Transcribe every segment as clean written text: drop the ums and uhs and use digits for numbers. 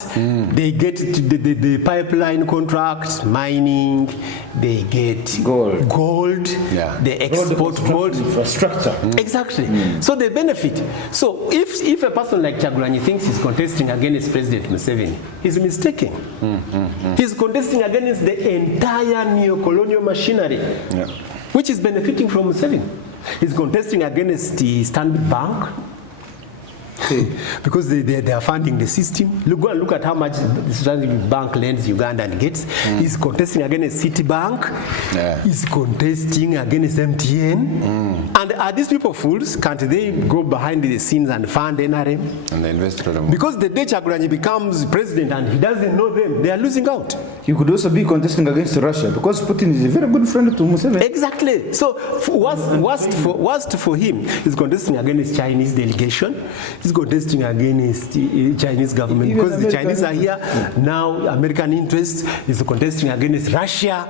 They get the pipeline contracts, mining, they get gold, they export gold. Infrastructure. Exactly. So they benefit. So if a person like Kyagulanyi thinks he's contesting against President Museveni, he's mistaken. He's contesting against the entire neo-colonial machinery, which is benefiting from Museveni. He's contesting against the Stanbic Bank, because they are funding the system. Go and look at how much the Stanbic Bank lends Uganda and gets. He's contesting against Citibank. He's contesting against MTN. And are these people fools? Can't they go behind the scenes and fund NRM? And they invest for them. Because the day Kyagulanyi becomes president and he doesn't know them, they are losing out. You could also be contesting against Russia, because Putin is a very good friend to Museveni. Exactly. So worst for him is contesting against Chinese delegation. He's contesting against the Chinese government, because the Chinese are here. Now American interests is contesting against Russia,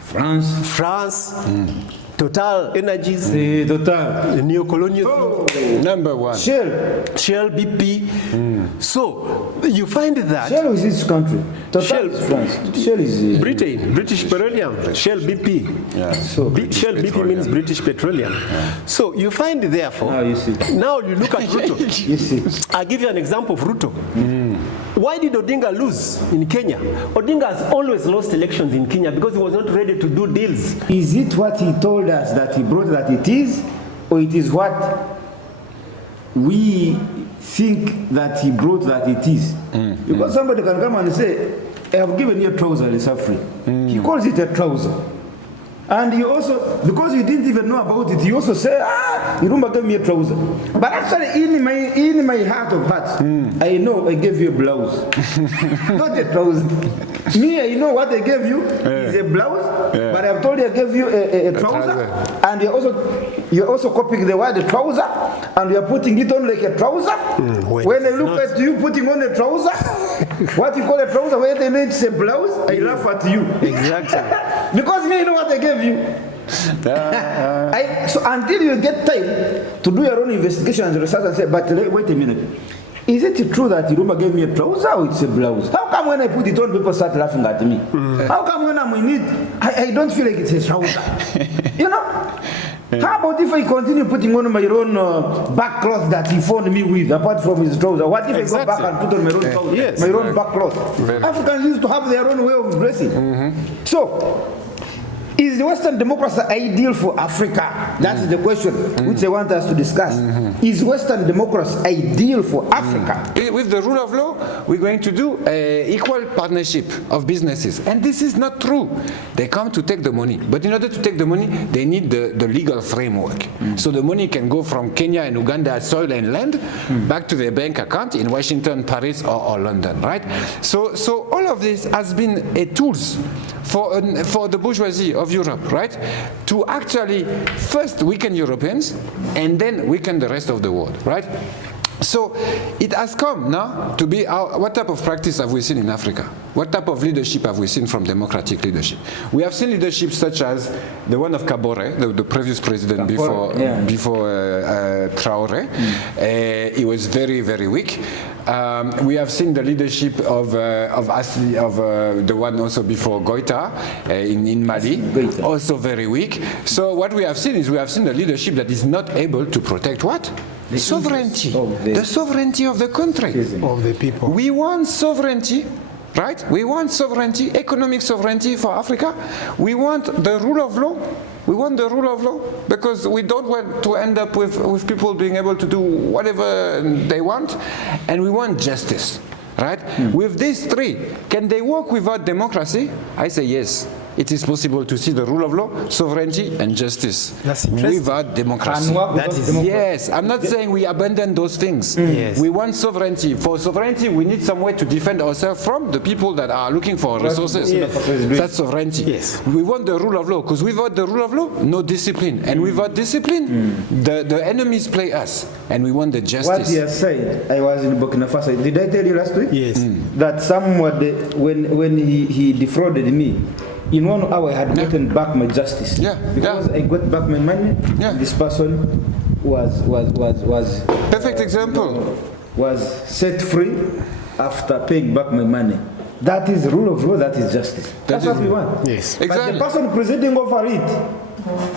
France, Total Energies, Total, neo-colonial number one, Shell, BP. So you find that Shell is this country. Total is France. Shell is Britain, British Petroleum. Shell, BP. So Shell, BP means British Petroleum. So you find, therefore, now you see. Now you look at Ruto. You see. I'll give you an example of Ruto. Why did Odinga lose in Kenya? Odinga has always lost elections in Kenya because he was not ready to do deals. Is it what he told us that he brought that it is, or it is what we think that he brought that it is? Because somebody can come and say, I have given you a trouser, it's free. He calls it a trouser. And he also, because you didn't even know about it, he also said, Irumba gave me a trouser. But actually, in my heart of hearts, I know I gave you a blouse. Not a trouser. Me, I know what I gave you is a blouse, but I've told you I gave you a trouser. And you're also copying the word trouser, and you're putting it on like a trouser. When I look at you putting on a trouser, what you call a trouser, when they need a blouse, I laugh at you. Exactly. Because me, you know what I gave you. So until you get time to do your own investigation and research and say, but wait a minute, is it true that Iruma gave me a trouser or it's a blouse? How come when I put it on, people start laughing at me? How come when I'm in it, I don't feel like it's a trouser? You know? How about if I continue putting on my own back cloth that he phoned me with, apart from his trouser? What if I go back and put on my own clothes, my own back cloth? Africans used to have their own way of dressing. So, is the Western democracy ideal for Africa? That's the question which I want us to discuss. Is Western democracy ideal for Africa? With the rule of law, we're going to do an equal partnership of businesses. And this is not true. They come to take the money. But in order to take the money, they need the legal framework. So the money can go from Kenya and Uganda soil and land back to their bank account in Washington, Paris, or London, right? So all of this has been a tools for the bourgeoisie of Europe, right? To actually first weaken Europeans and then weaken the rest of the world, right? So it has come now to be what type of practice have we seen in Africa? What type of leadership have we seen from democratic leadership? We have seen leadership such as the one of Kabore, the previous president before Traore. He was very, very weak. We have seen the leadership of the one also before Goita in Mali, also very weak. So what we have seen is we have seen the leadership that is not able to protect what? The sovereignty. The sovereignty of the country. Of the people. We want sovereignty, right? We want sovereignty, economic sovereignty for Africa. We want the rule of law. We want the rule of law because we don't want to end up with people being able to do whatever they want. And we want justice, right? With these three, can they work without democracy? I say yes. It is possible to see the rule of law, sovereignty, and justice without democracy. Yes, I'm not saying we abandon those things. Yes. We want sovereignty. For sovereignty, we need some way to defend ourselves from the people that are looking for resources. That's sovereignty. Yes. We want the rule of law, because without the rule of law, no discipline. And without discipline, the enemies play us. And we want the justice. What he has said, I was in Burkina Faso. Did I tell you last week? Yes. That someone, when he defrauded me, in 1 hour I had gotten back my justice. Because I got back my money. This person was perfect example. was set free after paying back my money. That is rule of law, that is justice. That's what we want. Yes. But the person presiding over it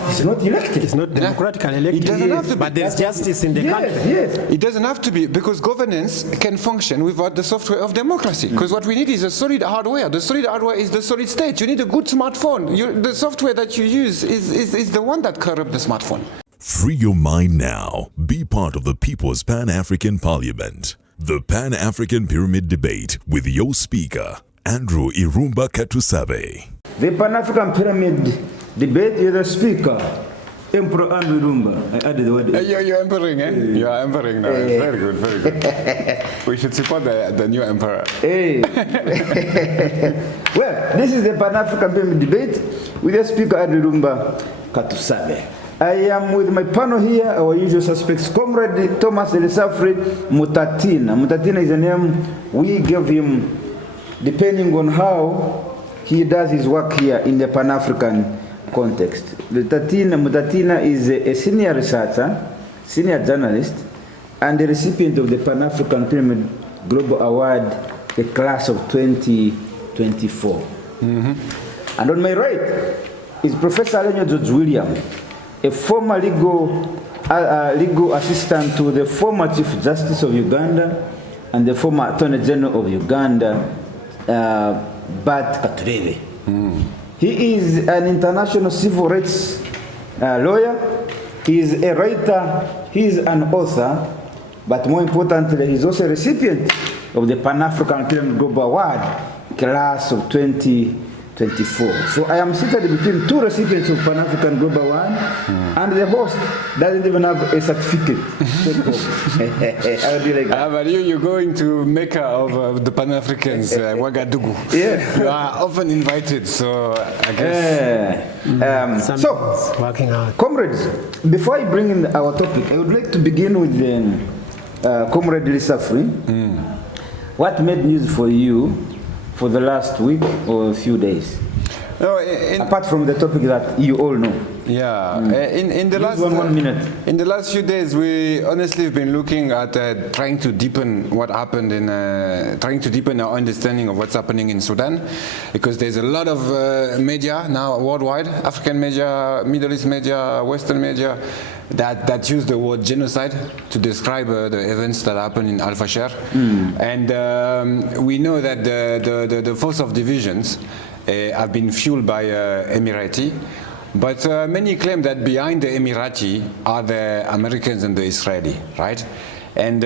is not elected. It's not democratically elected. It doesn't have to be. But there's justice in the country. Yes. It doesn't have to be, because governance can function without the software of democracy. Because what we need is a solid hardware. The solid hardware is the solid state. You need a good smartphone. The software that you use is the one that corrupts the smartphone. Free your mind now. Be part of the People's Pan-African Parliament. The Pan-African Pyramid Debate with your speaker, Andrew Irumba Katusabe. The Pan-African Pyramid Debate, you're the speaker, Emperor Andrew Irumba. I added the word. You're emperor, eh? You are emperor now. Very good, very good. We should support the new emperor. Hey. Well, this is the Pan-African Pyramid Debate with the speaker, Andrew Irumba Katusabe. I am with my panel here, our usual suspects, Comrade Thomas Elisafri Mutatina. Mutatina is a name we gave him depending on how he does his work here in the Pan-African context. Mutatina is a senior researcher, senior journalist, and the recipient of the Pan-African Pyramid Global Award, the class of 2024. And on my right is Professor Alenyo George William, a former legal assistant to the former Chief Justice of Uganda and the former Attorney General of Uganda, Bart Katurebe. He is an international civil rights lawyer. He is a writer. He is an author. But more importantly, he is also a recipient of the Pan-African Pyramid Global Award, class of 2024. So I am seated between two recipients of Pan-African Global Award, and the host doesn't even have a certificate. How do you like that? But you're going to Mecca of the Pan-Africans, Ouagadougou. Yeah. You are often invited, so I guess. So, Working hard. comrades, before I bring in our topic, I would like to begin with Comrade Elisafri. What made news for you for the last week or a few days? No, Apart from the topic that you all know. yeah, in the last 1 minute. In the last few days, we honestly have been looking at trying to deepen what happened in, trying to deepen our understanding of what's happening in Sudan, because there's a lot of media now worldwide, African media, Middle East media, Western media, that use the word genocide to describe the events that happened in Al Fasher, and we know that the force of divisions have been fueled by Emirati. But many claim that behind the Emirati are the Americans and the Israeli, right? And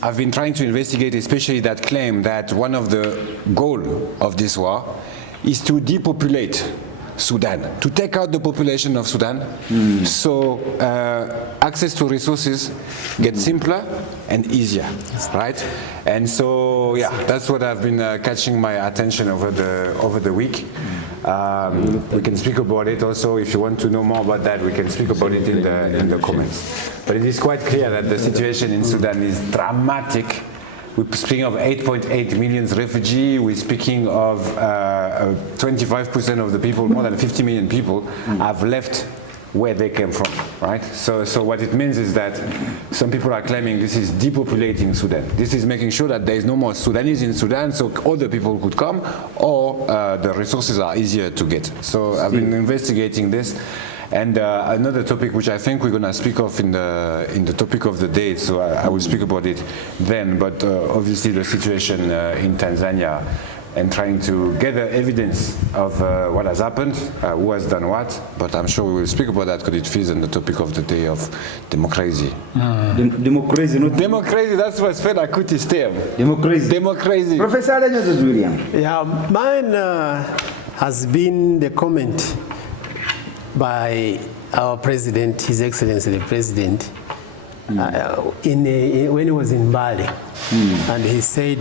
I've been trying to investigate especially that claim that one of the goals of this war is to depopulate Sudan, to take out the population of Sudan, so access to resources gets simpler and easier, right? And so, yeah, that's what I've been catching my attention over the week. We can speak about it also. If you want to know more about that, we can speak about it in the comments. But it is quite clear that the situation in Sudan is dramatic. We're speaking of 8.8 million refugees. We're speaking of 25% of the people, more than 50 million people, have left where they came from, right? So what it means is that some people are claiming this is depopulating Sudan. This is making sure that there is no more Sudanese in Sudan, so other people could come, or the resources are easier to get. So I've been investigating this. And another topic which I think we're going to speak of in the topic of the day, so I will speak about it then, but obviously the situation in Tanzania and trying to gather evidence of what has happened, who has done what, but I'm sure we will speak about that because it fits in the topic of the day of democracy. Democracy, not Democracy, that's what's fed Akuti's term. democracy. Democracy. Professor Alenyo George William. Yeah, mine has been the comment by our president, His Excellency the President, when he was in Bali, and he said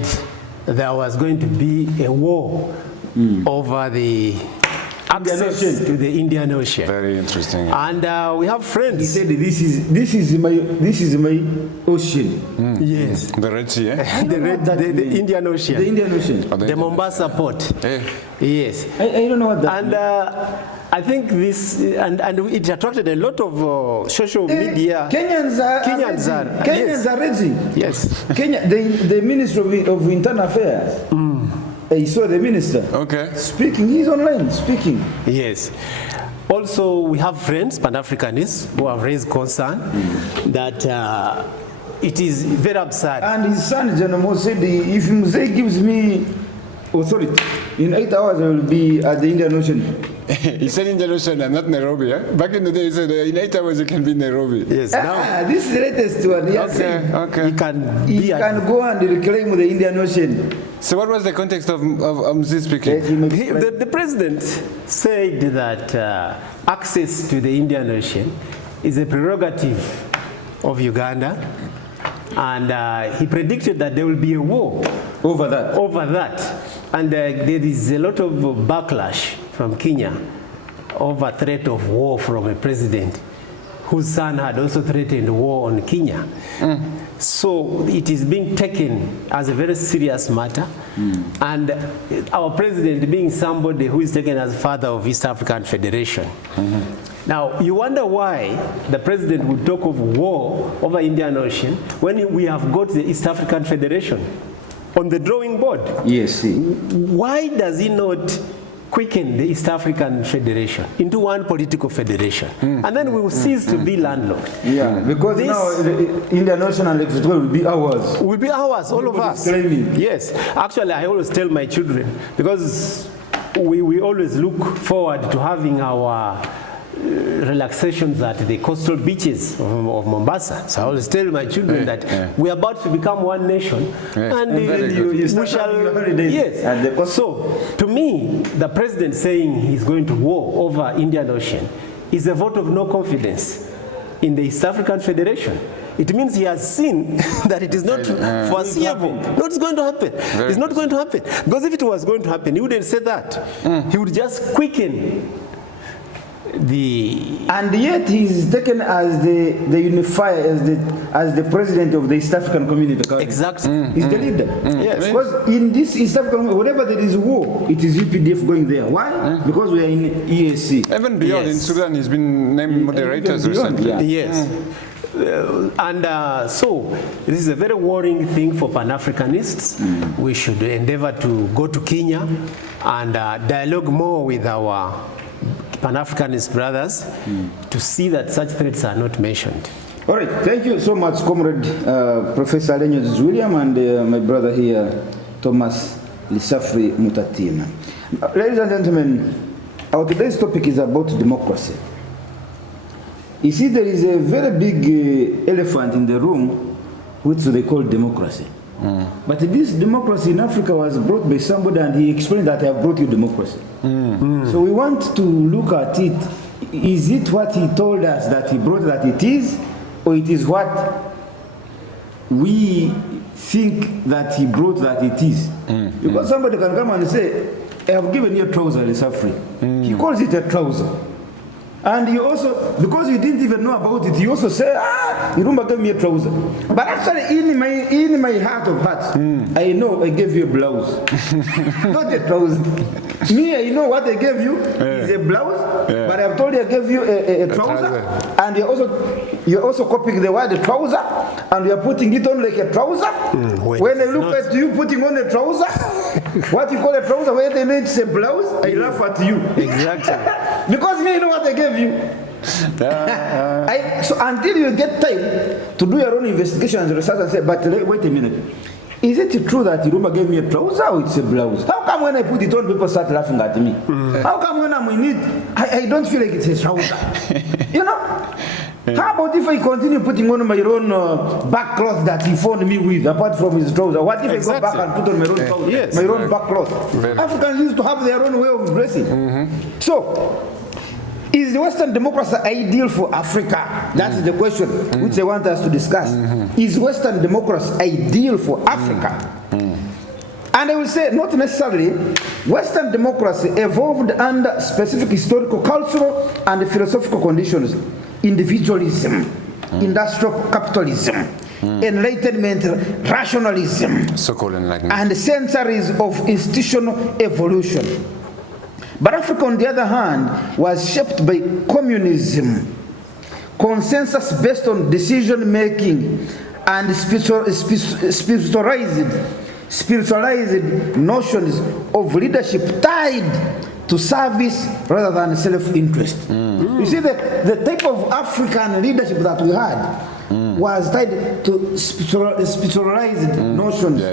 there was going to be a war over the access to the Indian Ocean. Very interesting. And we have He friends. said, "This is my ocean." Yes. The Red Sea, eh? The Indian Ocean. The Indian Ocean. Or The Mombasa port. Eh? Yes. I don't know what that. And I think this, and it attracted a lot of social media. Kenyans are raising. Yes. Kenya, the Minister of Internal Affairs. I saw the minister. Okay. Speaking. He's online speaking. Yes. Also, we have friends, Pan-Africanists, who have raised concern that it is very absurd. And his son, General said, if Mzee gives me authority, in 8 hours I will be at the Indian Ocean. He said Indian Ocean and not Nairobi. Back in the day, he said in 8 hours you can be in Nairobi. Yes. Now, This is the latest one. He Okay. he can go and reclaim the Indian Ocean. So what was the context of Mzee speaking? The president said that access to the Indian Ocean is a prerogative of Uganda, and he predicted that there will be a war Over that. And there is a lot of backlash from Kenya over threat of war from a president whose son had also threatened war on Kenya. So it is being taken as a very serious matter. And our president being somebody who is taken as father of East African Federation. Now, you wonder why the president would talk of war over Indian Ocean when we have got the East African Federation on the drawing board. Yes. Why does he not quicken the East African Federation into one political federation? And then we will cease to be landlocked. Yeah, because now the Indian Ocean and electoral will be ours. Will be ours, all of us. Claiming. Yes. Actually, I always tell my children, because we always look forward to having our relaxations at the coastal beaches of Mombasa. So I always tell my children that we are about to become one nation, and we shall. Yes. So to me, the president saying he's going to war over Indian Ocean is a vote of no confidence in the East African Federation. It means he has seen that it is not foreseeable. No, it's going to happen. It's not going to happen. Because if it was going to happen, he wouldn't say that. He would just quicken and yet he is taken as the unifier, as the president of the East African Community. Exactly. He's the leader. Yes. Because in this East African, whenever there is war, it is UPDF going there. Why? Because we are in EAC. Even beyond, in Sudan, he's been named moderators recently. Yes. So this is a very worrying thing for Pan-Africanists. We should endeavor to go to Kenya and dialogue more with our Pan-Africanist brothers to see that such threats are not mentioned. All right, thank you so much, Comrade Professor Alenyo William, and my brother here, Thomas Lisafri Mutatina. Ladies and gentlemen, our today's topic is about democracy. You see, there is a very big elephant in the room, which they call democracy. But this democracy in Africa was brought by somebody, and he explained that I have brought you democracy. So we want to look at it. Is it what he told us that he brought that it is, or it is what we think that he brought that it is? Because somebody can come and say, I have given you a trouser, Lisafri. He calls it a trouser. And he also, because you didn't even know about it, he also said, Irumba gave me a trouser. But actually, in my heart of hearts, I know I gave you a blouse. Not a trouser. Me, I know what I gave you is a blouse, but I've told you I gave you a trouser. And you're also copying the word trouser, and you're putting it on like a trouser. When I look at you putting on a trouser, what you call a trouser, when they need a blouse, I laugh at you. Exactly. Because me, you know what I gave you. So until you get time to do your own investigation and research and say, but wait a minute, is it true that Iruma gave me a trouser or it's a blouse? How come when I put it on, people start laughing at me? How come when I'm in it, I don't feel like it's a trouser? You know? How about if I continue putting on my own back cloth that he phoned me with, apart from his trouser? What if I go back and put on my own my own back cloth? Africans used to have their own way of dressing. So, is the Western democracy ideal for Africa? That's the question which I want us to discuss. Is Western democracy ideal for Africa? And I will say, not necessarily. Western democracy evolved under specific historical, cultural, and philosophical conditions. Individualism, industrial capitalism, enlightenment, rationalism, so-called enlightenment, and centuries of institutional evolution. But Africa, on the other hand, was shaped by communism, consensus based on decision-making, and spiritualized notions of leadership tied to service rather than self-interest. You see, the type of African leadership that we had was tied to spiritualized notions.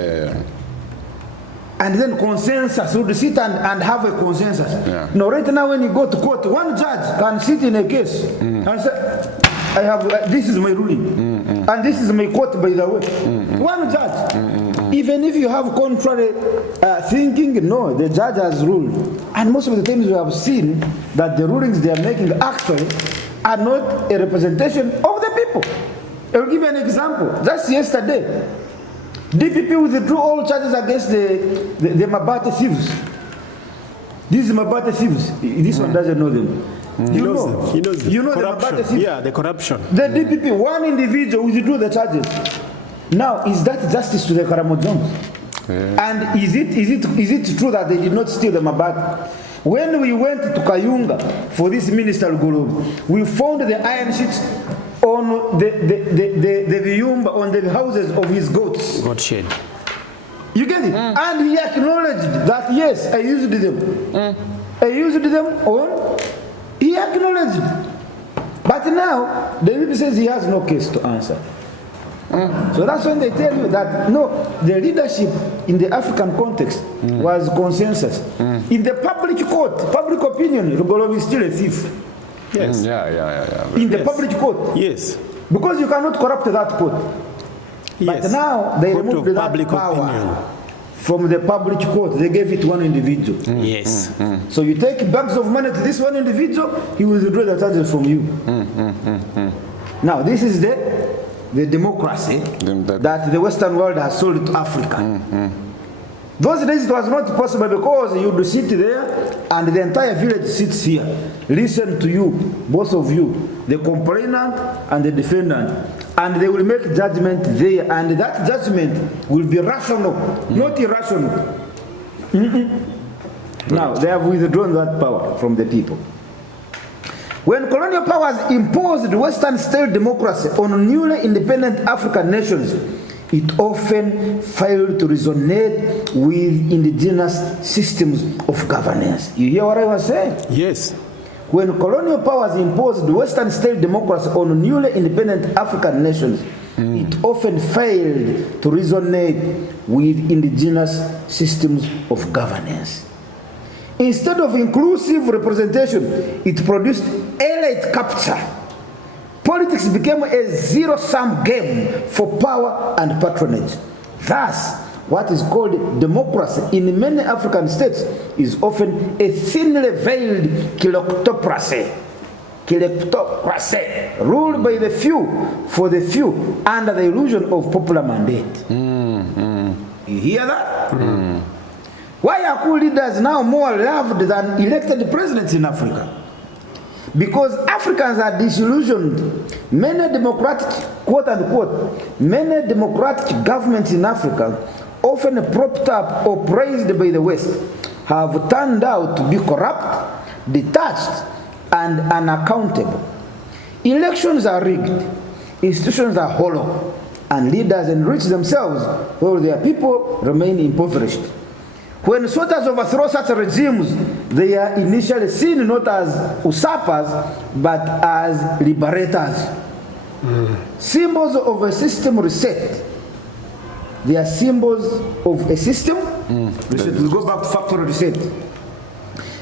And then consensus, we would sit and have a consensus. Now, right now when you go to court, one judge can sit in a case and say, I have, this is my ruling, and this is my court, by the way. One judge. Even if you have contrary thinking, no, the judge has ruled. And most of the times we have seen that the rulings they are making actually are not a representation of the people. I will give you an example. Just yesterday, DPP withdrew all charges against the Mabate thieves. These Mabate thieves, this one doesn't know them. He knows them. He knows them. You know corruption. the Mabate thieves? Yeah, the corruption. The DPP, one individual withdrew the charges. Now, is that justice to the Karamo Jones? And is it true that they did not steal the Mabate? When we went to Kayunga for this ministerial group, we found the iron sheets on the Viyumba, on the houses of his goats. God shed. You get it? And he acknowledged that, yes, I used them. I used them on, he acknowledged. But now, the DPP says he has no case to answer. So that's when they tell you that, no, the leadership in the African context was consensus. In the public court, public opinion, Rugolobi is still a thief. Yes. In the public court. Yes. Because you cannot corrupt that court. Yes. But now they Court removed of that public power opinion. from the public court. They gave it to one individual. Yes. So you take bags of money to this one individual, he will withdraw the charges from you. Now this is the democracy that the Western world has sold to Africa. Those days it was not possible because you would sit there and the entire village sits here. Listen to you, both of you, the complainant and the defendant. And they will make judgment there, and that judgment will be rational, not irrational. Now, they have withdrawn that power from the people. When colonial powers imposed Western-style democracy on newly independent African nations, it often failed to resonate with indigenous systems of governance. You hear what I was saying? Yes. When colonial powers imposed Western-style democracy on newly independent African nations, it often failed to resonate with indigenous systems of governance. Instead of inclusive representation, it produced elite capture. Politics became a zero-sum game for power and patronage. Thus, what is called democracy in many African states is often a thinly veiled kleptocracy. Kleptocracy, ruled by the few, for the few, under the illusion of popular mandate. You hear that? Why are coup leaders now more loved than elected presidents in Africa? Because Africans are disillusioned. Many democratic, quote unquote, many democratic governments in Africa, often propped up or praised by the West, have turned out to be corrupt, detached, and unaccountable. Elections are rigged, institutions are hollow, and leaders enrich themselves while their people remain impoverished. When soldiers overthrow such regimes, they are initially seen not as usurpers, but as liberators. Symbols of a system reset. They are symbols of a system reset. We go back to factory reset.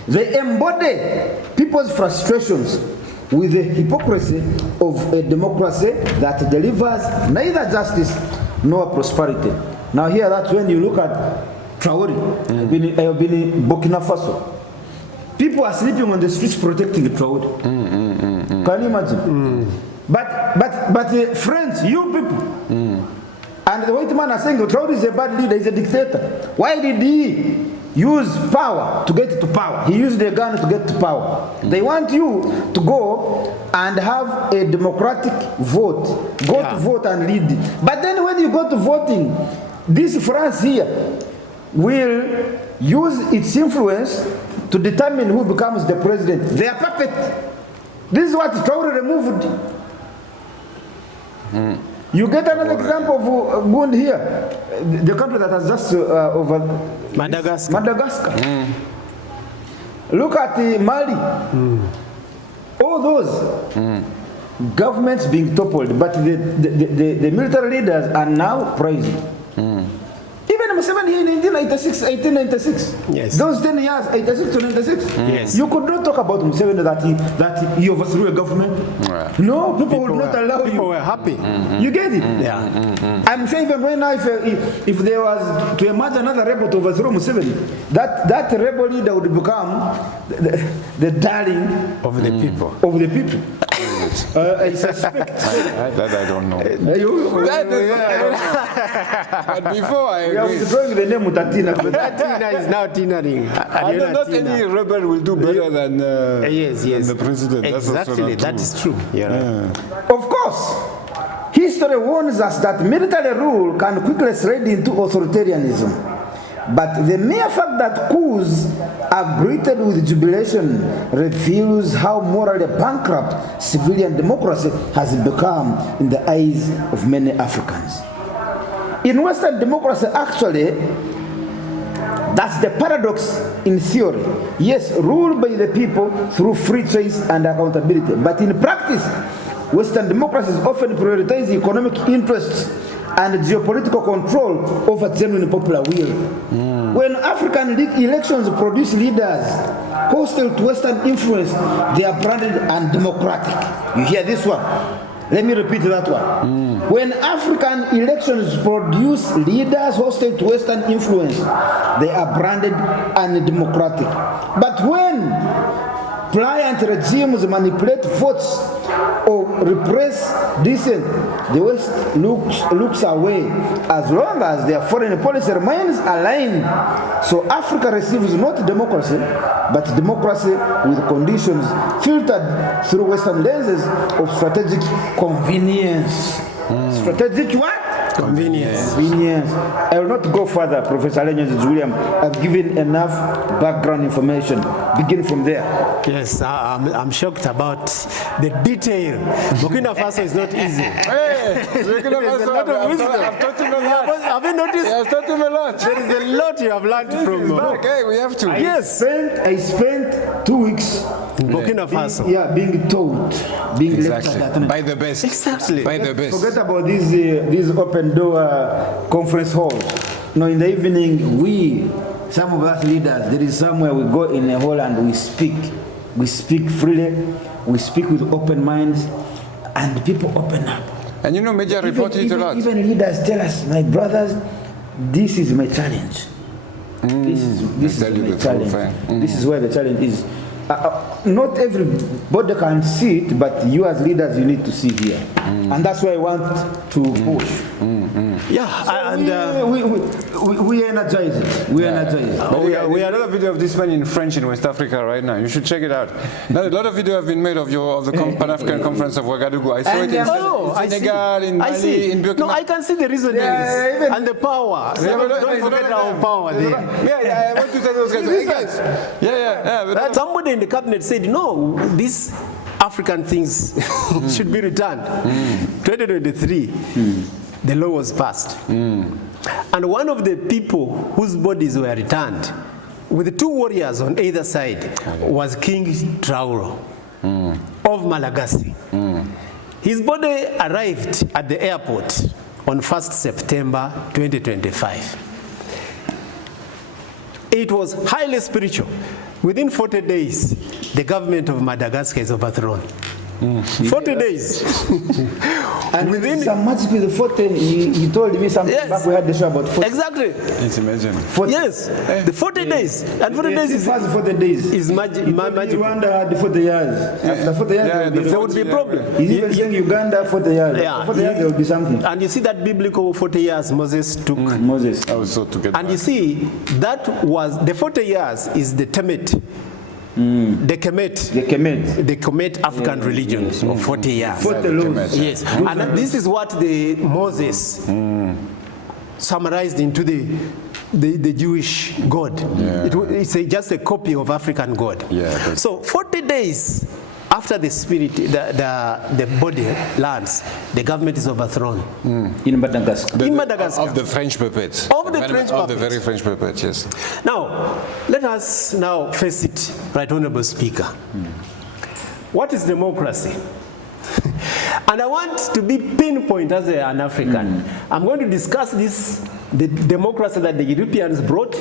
They embody people's frustrations with the hypocrisy of a democracy that delivers neither justice nor prosperity. Now here, that's when you look at Traore. I have been in Burkina Faso. People are sleeping on the streets protecting Traore. Can you imagine? But friends, you people, and the white man are saying Traore is a bad leader, he's a dictator. Why did he use power to get to power? He used a gun to get to power. They want you to go and have a democratic vote. Go to vote and lead. But then when you go to voting, this France here, will use its influence to determine who becomes the president. They are puppet. This is what Traore removed. You get another example of Gund here, the country that has just over Madagascar. Look at Mali. All those governments being toppled, but the military leaders are now praising. Even Museveni here in 1896, yes. Those 10 years, 86 to 96, yes. You could not talk about Museveni that he overthrew a government. No, people would not allow you. People were happy. You get it? Yeah. I'm sure even right now, if there was to emerge another rebel to overthrow Museveni, that rebel leader would become the darling of the people. Of the people. I suspect. That I don't know. But before I agree. We are throwing the name Mutatina. Tina is now Tinaring. Not any rebel will do better than yes. the president. Exactly, that is true. Yeah. Of course, history warns us that military rule can quickly slide into authoritarianism. But the mere fact that coups are greeted with jubilation reveals how morally bankrupt civilian democracy has become in the eyes of many Africans. In Western democracy, actually, that's the paradox in theory. Yes, ruled by the people through free choice and accountability. But in practice, Western democracies often prioritize economic interests and geopolitical control over genuine popular will. When African elections produce leaders hostile to Western influence, they are branded undemocratic. You hear this one? Let me repeat that one. When African elections produce leaders hostile to Western influence, they are branded undemocratic. But when pliant regimes manipulate votes or repress dissent, the West looks away as long as their foreign policy remains aligned. So Africa receives not democracy, but democracy with conditions filtered through Western lenses of strategic convenience. Strategic what? Convenience. Convenience. I will not go further, Professor Alenyo William. I've given enough background information. Begin from there. Yes, I'm shocked about the detail. Burkina Faso is not easy. Hey, Burkina Faso, I've taught him a lot. Have you noticed? I've taught him a lot. There is a lot you have learned from. Okay, we have to. I spent 2 weeks in Burkina Faso. Being taught, being lectured by the best. Exactly. By the best. Forget about these open door conference halls. No, in the evening, some of us leaders, there is somewhere we go in a hall and we speak. We speak freely. We speak with open minds, and people open up. And you know, media reported it a lot. Even leaders tell us, my brothers, this is my challenge. This is my challenge. This is where the challenge is. Not everybody can see it, but you as leaders, you need to see here. And that's why I want to push. Yeah, so and we energize it. We energize it. But we have a lot of video of this man in French in West Africa right now. You should check it out. Now, a lot of video have been made of the Pan-African Conference of Ouagadougou. I saw it in Senegal, in Mali, in Burkina. No, I can see the reasoning and the power. Don't forget our power there. Yeah, I want to tell those guys. Yeah. Somebody in the cabinet said, no, these African things should be returned. 2023, the law was passed. And one of the people whose bodies were returned, with 2 warriors on either side, was King Traore of Malagasy. His body arrived at the airport on 1st September 2025. It was highly spiritual. Within 40 days, the government of Madagascar is overthrown. 40 days. And within some magic with the 40, he told me something back we had the show about 40. Exactly. It's amazing. Yes, the 40 days. And 40 days is 40 days. Is magic. Rwanda had the 40 years. After 40 years, there would be a problem. He's even saying Uganda 40 years. Yeah. 40 years there will be something. And you see that biblical 40 years Moses took. Moses. I was so to get and you see, that was, the 40 years is the Temet. The Kemet African religions of 40 years. 40 laws. Yes, and this is what the Moses summarized into the the Jewish God. It's just a copy of African God. Yeah, so 40 days after the spirit, the body lands, the government is overthrown. In Madagascar. In Madagascar. Of the French puppets. Of the French Of the puppets. very French puppets, yes. Now, let us now face it, Right Honorable Speaker. What is democracy? And I want to be pinpoint as an African. I'm going to discuss this, the democracy that the Europeans brought,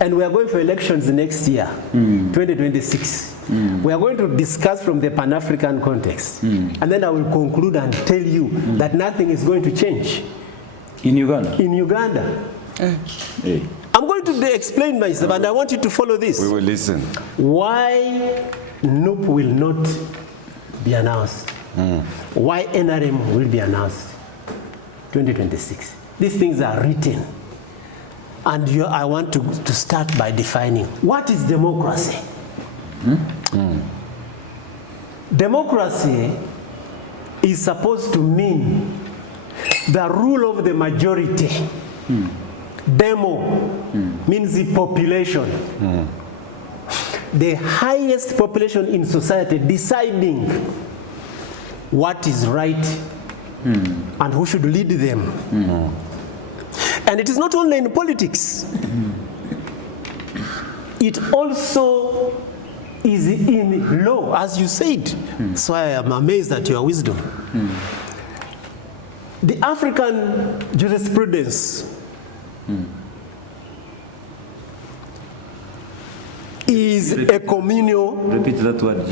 and we are going for elections next year, 2026. We are going to discuss from the Pan-African context. And then I will conclude and tell you that nothing is going to change. In Uganda? In Uganda. I'm going to explain myself, and I want you to follow this. We will listen. Why NUP will not be announced? Why NRM will be announced? 2026. These things are written. And I want to start by defining what is democracy. Democracy is supposed to mean the rule of the majority. Demo means the population. The highest population in society deciding what is right and who should lead them. And it is not only in politics. It also is in law, as you said. So I am amazed at your wisdom. The African jurisprudence is a communal Repeat that word.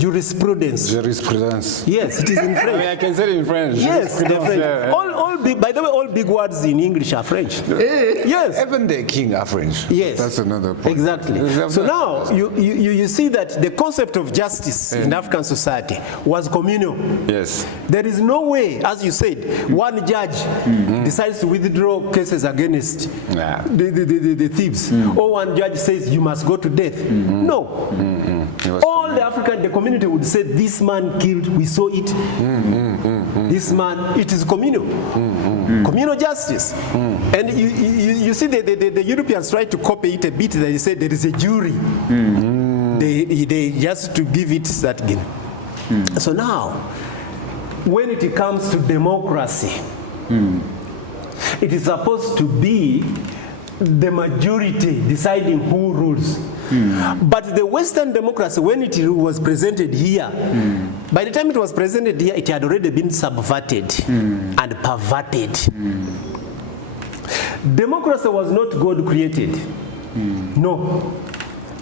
jurisprudence. Jurisprudence. Yes, it is in I French. mean, I can say it in French. Yes, the French. Yeah. By the way, all big words in English are French. Yes. Even the king are French. Yes. That's another point. Exactly. So now you see that the concept of justice in African society was communal. Yes. There is no way, as you said, one judge decides to withdraw cases against the thieves, or one judge says you must go to death. No. All the community would say this man killed, we saw it. This man, it is communal. Communal justice. And you see the Europeans try to copy it a bit. They say there is a jury. They just to give it that game. So now, when it comes to democracy, it is supposed to be the majority deciding who rules. But the Western democracy, when it was presented here, by the time it was presented here, it had already been subverted and perverted. Democracy was not God created. No.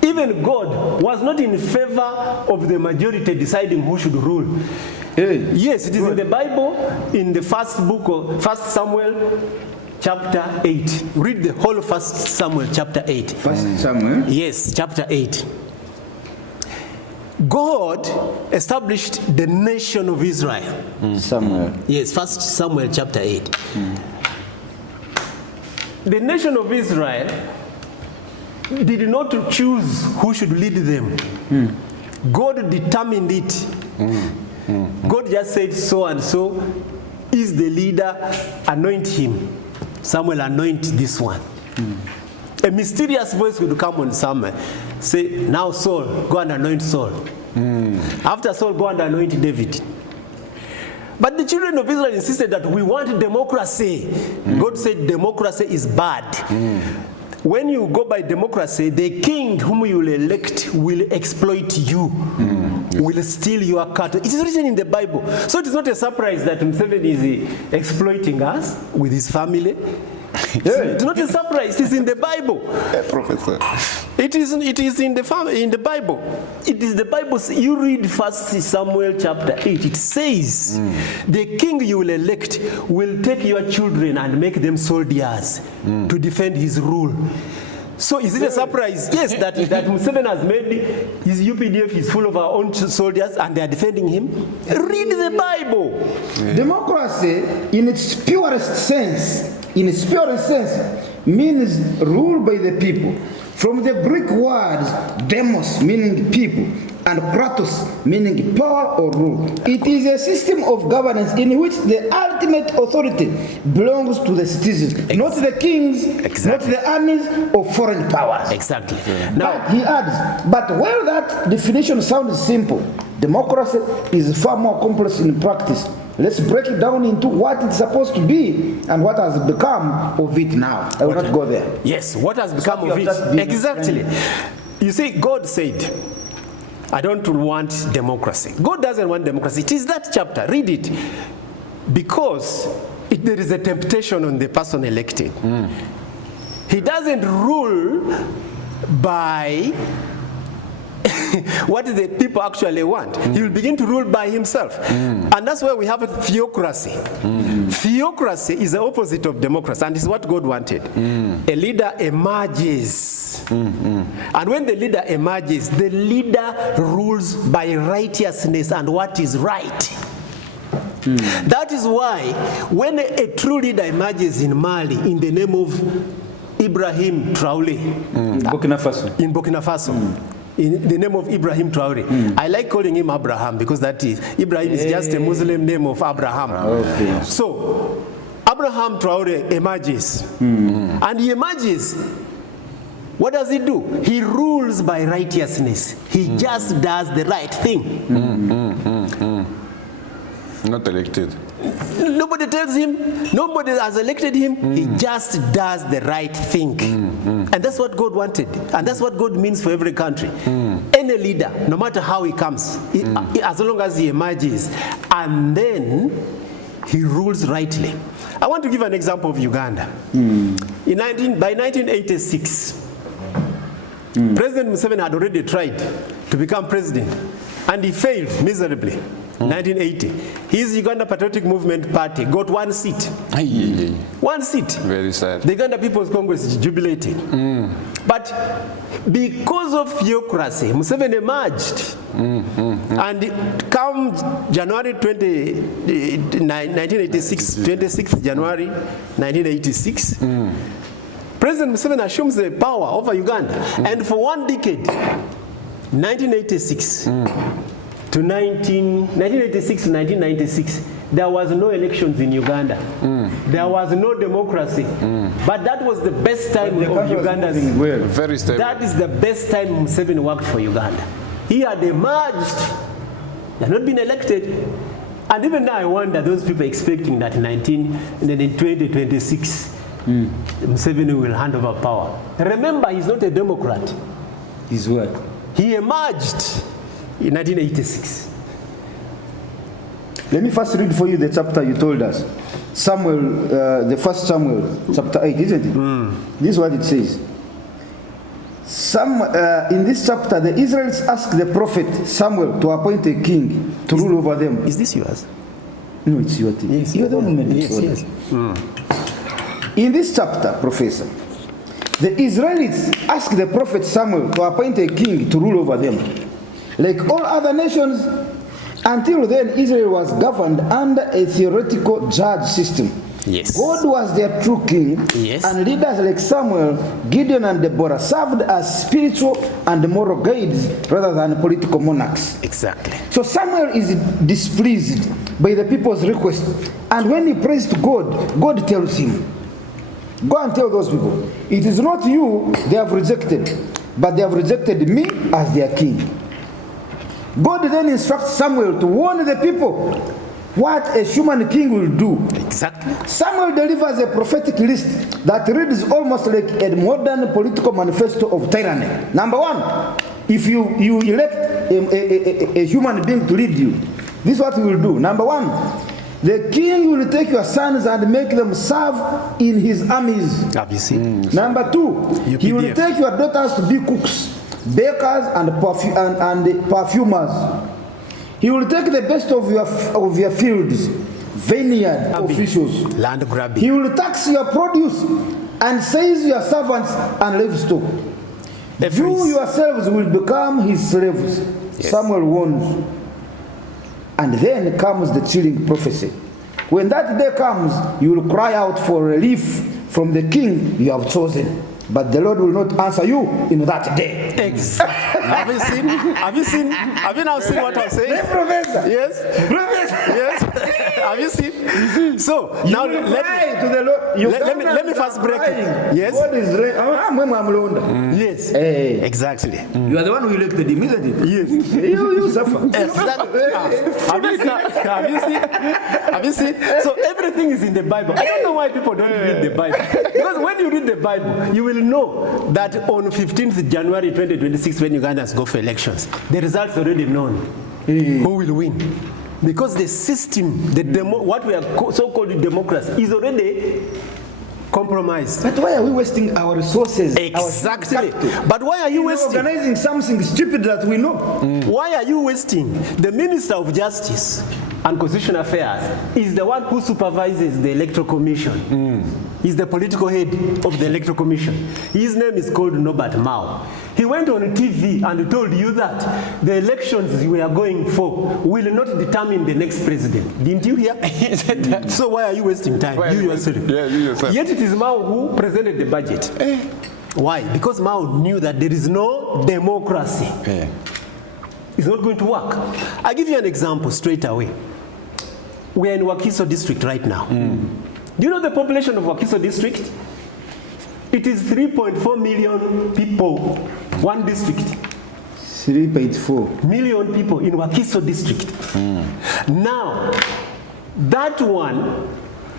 Even God was not in favor of the majority deciding who should rule. Yes, it is in the Bible, in the first book of 1 Samuel, chapter 8. Read the whole 1 Samuel chapter 8. 1 Samuel? Yes, chapter 8. God established the nation of Israel. Samuel. Yes, 1 Samuel chapter 8. The nation of Israel did not choose who should lead them. God determined it. God just said so and so is the leader, anoint him. Samuel, anoint this one. A mysterious voice would come on Samuel, say, now Saul, go and anoint Saul. After Saul, go and anoint David. But the children of Israel insisted that we want democracy. God said democracy is bad. When you go by democracy, the king whom you will elect will exploit you, will steal your cattle. It is written in the Bible. So it is not a surprise that Museveni is exploiting us with his family. It's not a surprise. It is in the Bible. Professor. It is in the Bible. It is the Bible. You read 1 Samuel chapter 8. It says, the king you will elect will take your children and make them soldiers to defend his rule. So is it a surprise? Yes, that Museveni has made his UPDF is full of our own soldiers and they are defending him. Read the Bible. Democracy, in its purest sense, means rule by the people. From the Greek words, demos, meaning people, and kratos, meaning power or rule. It is a system of governance in which the ultimate authority belongs to the citizens, not the kings, not the armies or foreign powers. Exactly. But he adds, but while that definition sounds simple, democracy is far more complex in practice. Let's break it down into what it's supposed to be and what has become of it now. I will not go there. Yes, what has become of it. Exactly. You see, God said, I don't want democracy. God doesn't want democracy. It is that chapter. Read it. Because there is a temptation on the person elected. He doesn't rule by what the people actually want. He will begin to rule by himself. And that's why we have a theocracy. Theocracy is the opposite of democracy, and it's what God wanted. A leader emerges. And when the leader emerges, the leader rules by righteousness and what is right. That is why when a true leader emerges in Mali in the name of Ibrahim Traoré, In Burkina Faso. In the name of Ibrahim Traoré. I like calling him Abraham because Ibrahim is just a Muslim name of Abraham. Okay. So Abraham Traoré emerges. And he emerges. What does he do? He rules by righteousness. He just does the right thing. Not elected. Nobody tells him, nobody has elected him, he just does the right thing. And that's what God wanted. And that's what God means for every country. Any leader, no matter how he comes, as long as he emerges, and then he rules rightly. I want to give an example of Uganda. By 1986, President Museveni had already tried to become president, and he failed miserably. 1980. His Uganda Patriotic Movement Party got one seat. One seat. Very sad. The Uganda People's Congress jubilated. But because of theocracy, Museveni emerged. And come January 1986, 26th January 1986, President Museveni assumes the power over Uganda. And for one decade, 1986 to 1986 to 1996, there was no elections in Uganda. There was no democracy. But that was the best time of Uganda's. Very stable. That is the best time Museveni worked for Uganda. He had emerged. He had not been elected. And even now I wonder, those people expecting that in 2026, Museveni will hand over power. Remember, he's not a Democrat. He's what? He emerged in 1986. Let me first read for you the chapter you told us. Samuel, the first Samuel, chapter 8, isn't it? This is what it says. In this chapter, the Israelites asked the prophet Samuel to appoint a king to rule over them. Is this yours? No, it's your thing. Yes, You're the one who made it. Yes. In this chapter, Professor, the Israelites asked the prophet Samuel to appoint a king to rule over them. Like all other nations, until then, Israel was governed under a theoretical judge system. Yes. God was their true king, Yes. and leaders like Samuel, Gideon, and Deborah served as spiritual and moral guides rather than political monarchs. Exactly. So Samuel is displeased by the people's request, and when he prays to God, God tells him, go and tell those people, it is not you they have rejected, but they have rejected me as their king. God then instructs Samuel to warn the people what a human king will do. Exactly. Samuel delivers a prophetic list that reads almost like a modern political manifesto of tyranny. Number one, if you elect a human being to lead you, this is what he will do. Number one, the king will take your sons and make them serve in his armies. Have you seen? Number two, he will take your daughters to be cooks, bakers, and perfumers. He will take the best of your fields, vineyard officials. Land grabbing. He will tax your produce and seize your servants and livestock. You yourselves will become his slaves. Yes. Samuel warns. And then comes the chilling prophecy. When that day comes, you will cry out for relief from the king you have chosen. but the Lord will not answer you in that day. Exactly. Have you now seen what I'm saying? Professor. Yes. Professor. Yes. Have you seen? So now You cry to the Lord. let me first break it. Yes. God is Yes. Hey. Exactly. You are the one who elected him, isn't it? Yes. You suffer. Exactly. Have you seen? So everything is in the Bible. I don't know why people don't read the Bible. Because when you read the Bible, you will know that on 15th January 2026, when Ugandans go for elections, the results are already known. Who will win? Because the system, what we are so-called democracy, is already compromised. But why are we wasting our resources? Exactly. But why are you wasting? Organizing something stupid that we know. Why are you wasting? The Minister of Justice and Constitutional Affairs is the one who supervises the Electoral Commission. He's the political head of the Electoral Commission. His name is called Norbert Mao. He went on TV and told you that the elections we are going for will not determine the next president. Didn't you hear? He said that. So why are you wasting time? You yourself. Yeah, you yourself. Yet it is Mao who presented the budget. Why? Because Mao knew that there is no democracy. It's not going to work. I'll give you an example straight away. We are in Wakiso district right now. Do you know the population of Wakiso district? It is 3.4 million people, one district. 3.4 million people in Wakiso district. Now, that one,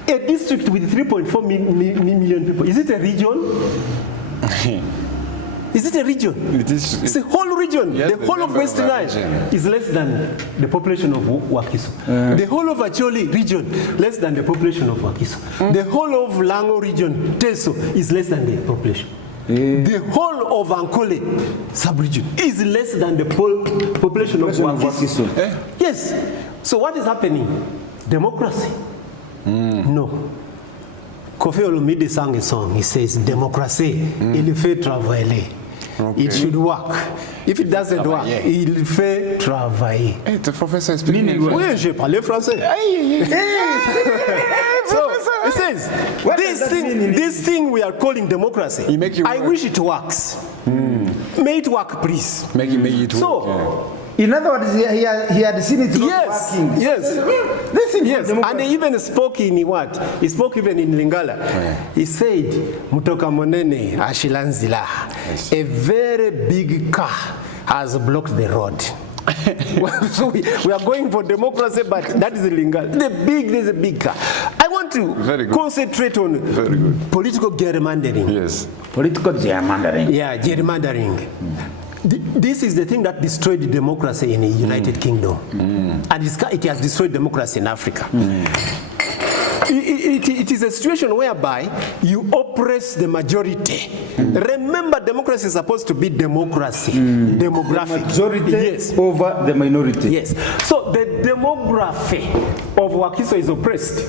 a district with 3.4 million people, is it a region? Is it a region? It's a whole region. Yes, the whole of Western Nile is less than the population of Wakiso. The whole of Acholi region, less than the population of Wakiso. The whole of Lango region, Teso, is less than the population. The whole of Ankole sub-region is less than the population of Wakiso. Yes. So what is happening? Democracy? No. Kofi Olomide sang a song. He says, "Democracy, il fait travailler." It should work. If it doesn't work, il fait travailler. Hey, the professor is speaking. Oui, j'ai parlé français. So it says, this thing we are calling democracy, I wish it works. May it work, please. Make it work. So, in other words, he had seen it not working. Yes. And he even spoke in what? He spoke even in Lingala. He said, Mutoka Monene, Ashilanzila, a very big car has blocked the road. So we are going for democracy, but that is Lingala. There's a big car. I want to concentrate on political gerrymandering. Yes. Political gerrymandering. Yeah, gerrymandering. This is the thing that destroyed democracy in the United Kingdom. And it has destroyed democracy in Africa. It is a situation whereby you oppress the majority. Remember, democracy is supposed to be democracy. Demographic. The majority over the minority. Yes. So the demography of Wakiso is oppressed.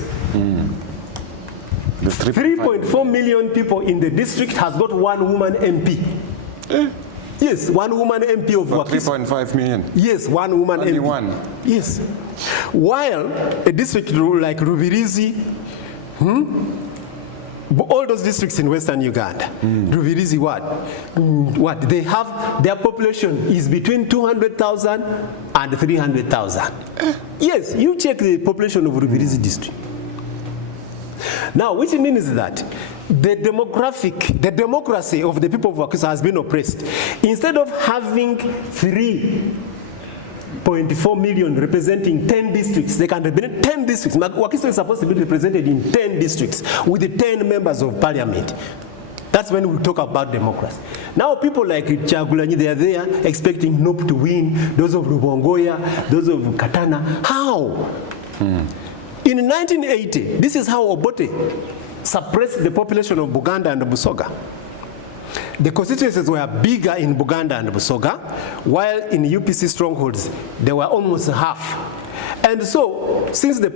3.4 million people in the district has got one woman MP. Yes, one woman MP of Wakiso. 3.5 million. Yes, one woman Only MP. one. Yes. While a district like Rubirizi, all those districts in Western Uganda, Rubirizi what? They have, their population is between 200,000 and 300,000. Yes, you check the population of Rubirizi district. Now, which means that the democracy of the people of Wakiso has been oppressed. Instead of having 3.4 million representing 10 districts, they can represent 10 districts. Wakiso is supposed to be represented in 10 districts with the 10 members of parliament. That's when we talk about democracy. Now people like Chagulanyi, they are there expecting NOP to win, those of Rubongoya, those of Katana. How? In 1980, this is how Obote suppressed the population of Buganda and Busoga. The constituencies were bigger in Buganda and Busoga, while in UPC strongholds, they were almost half. And so, since the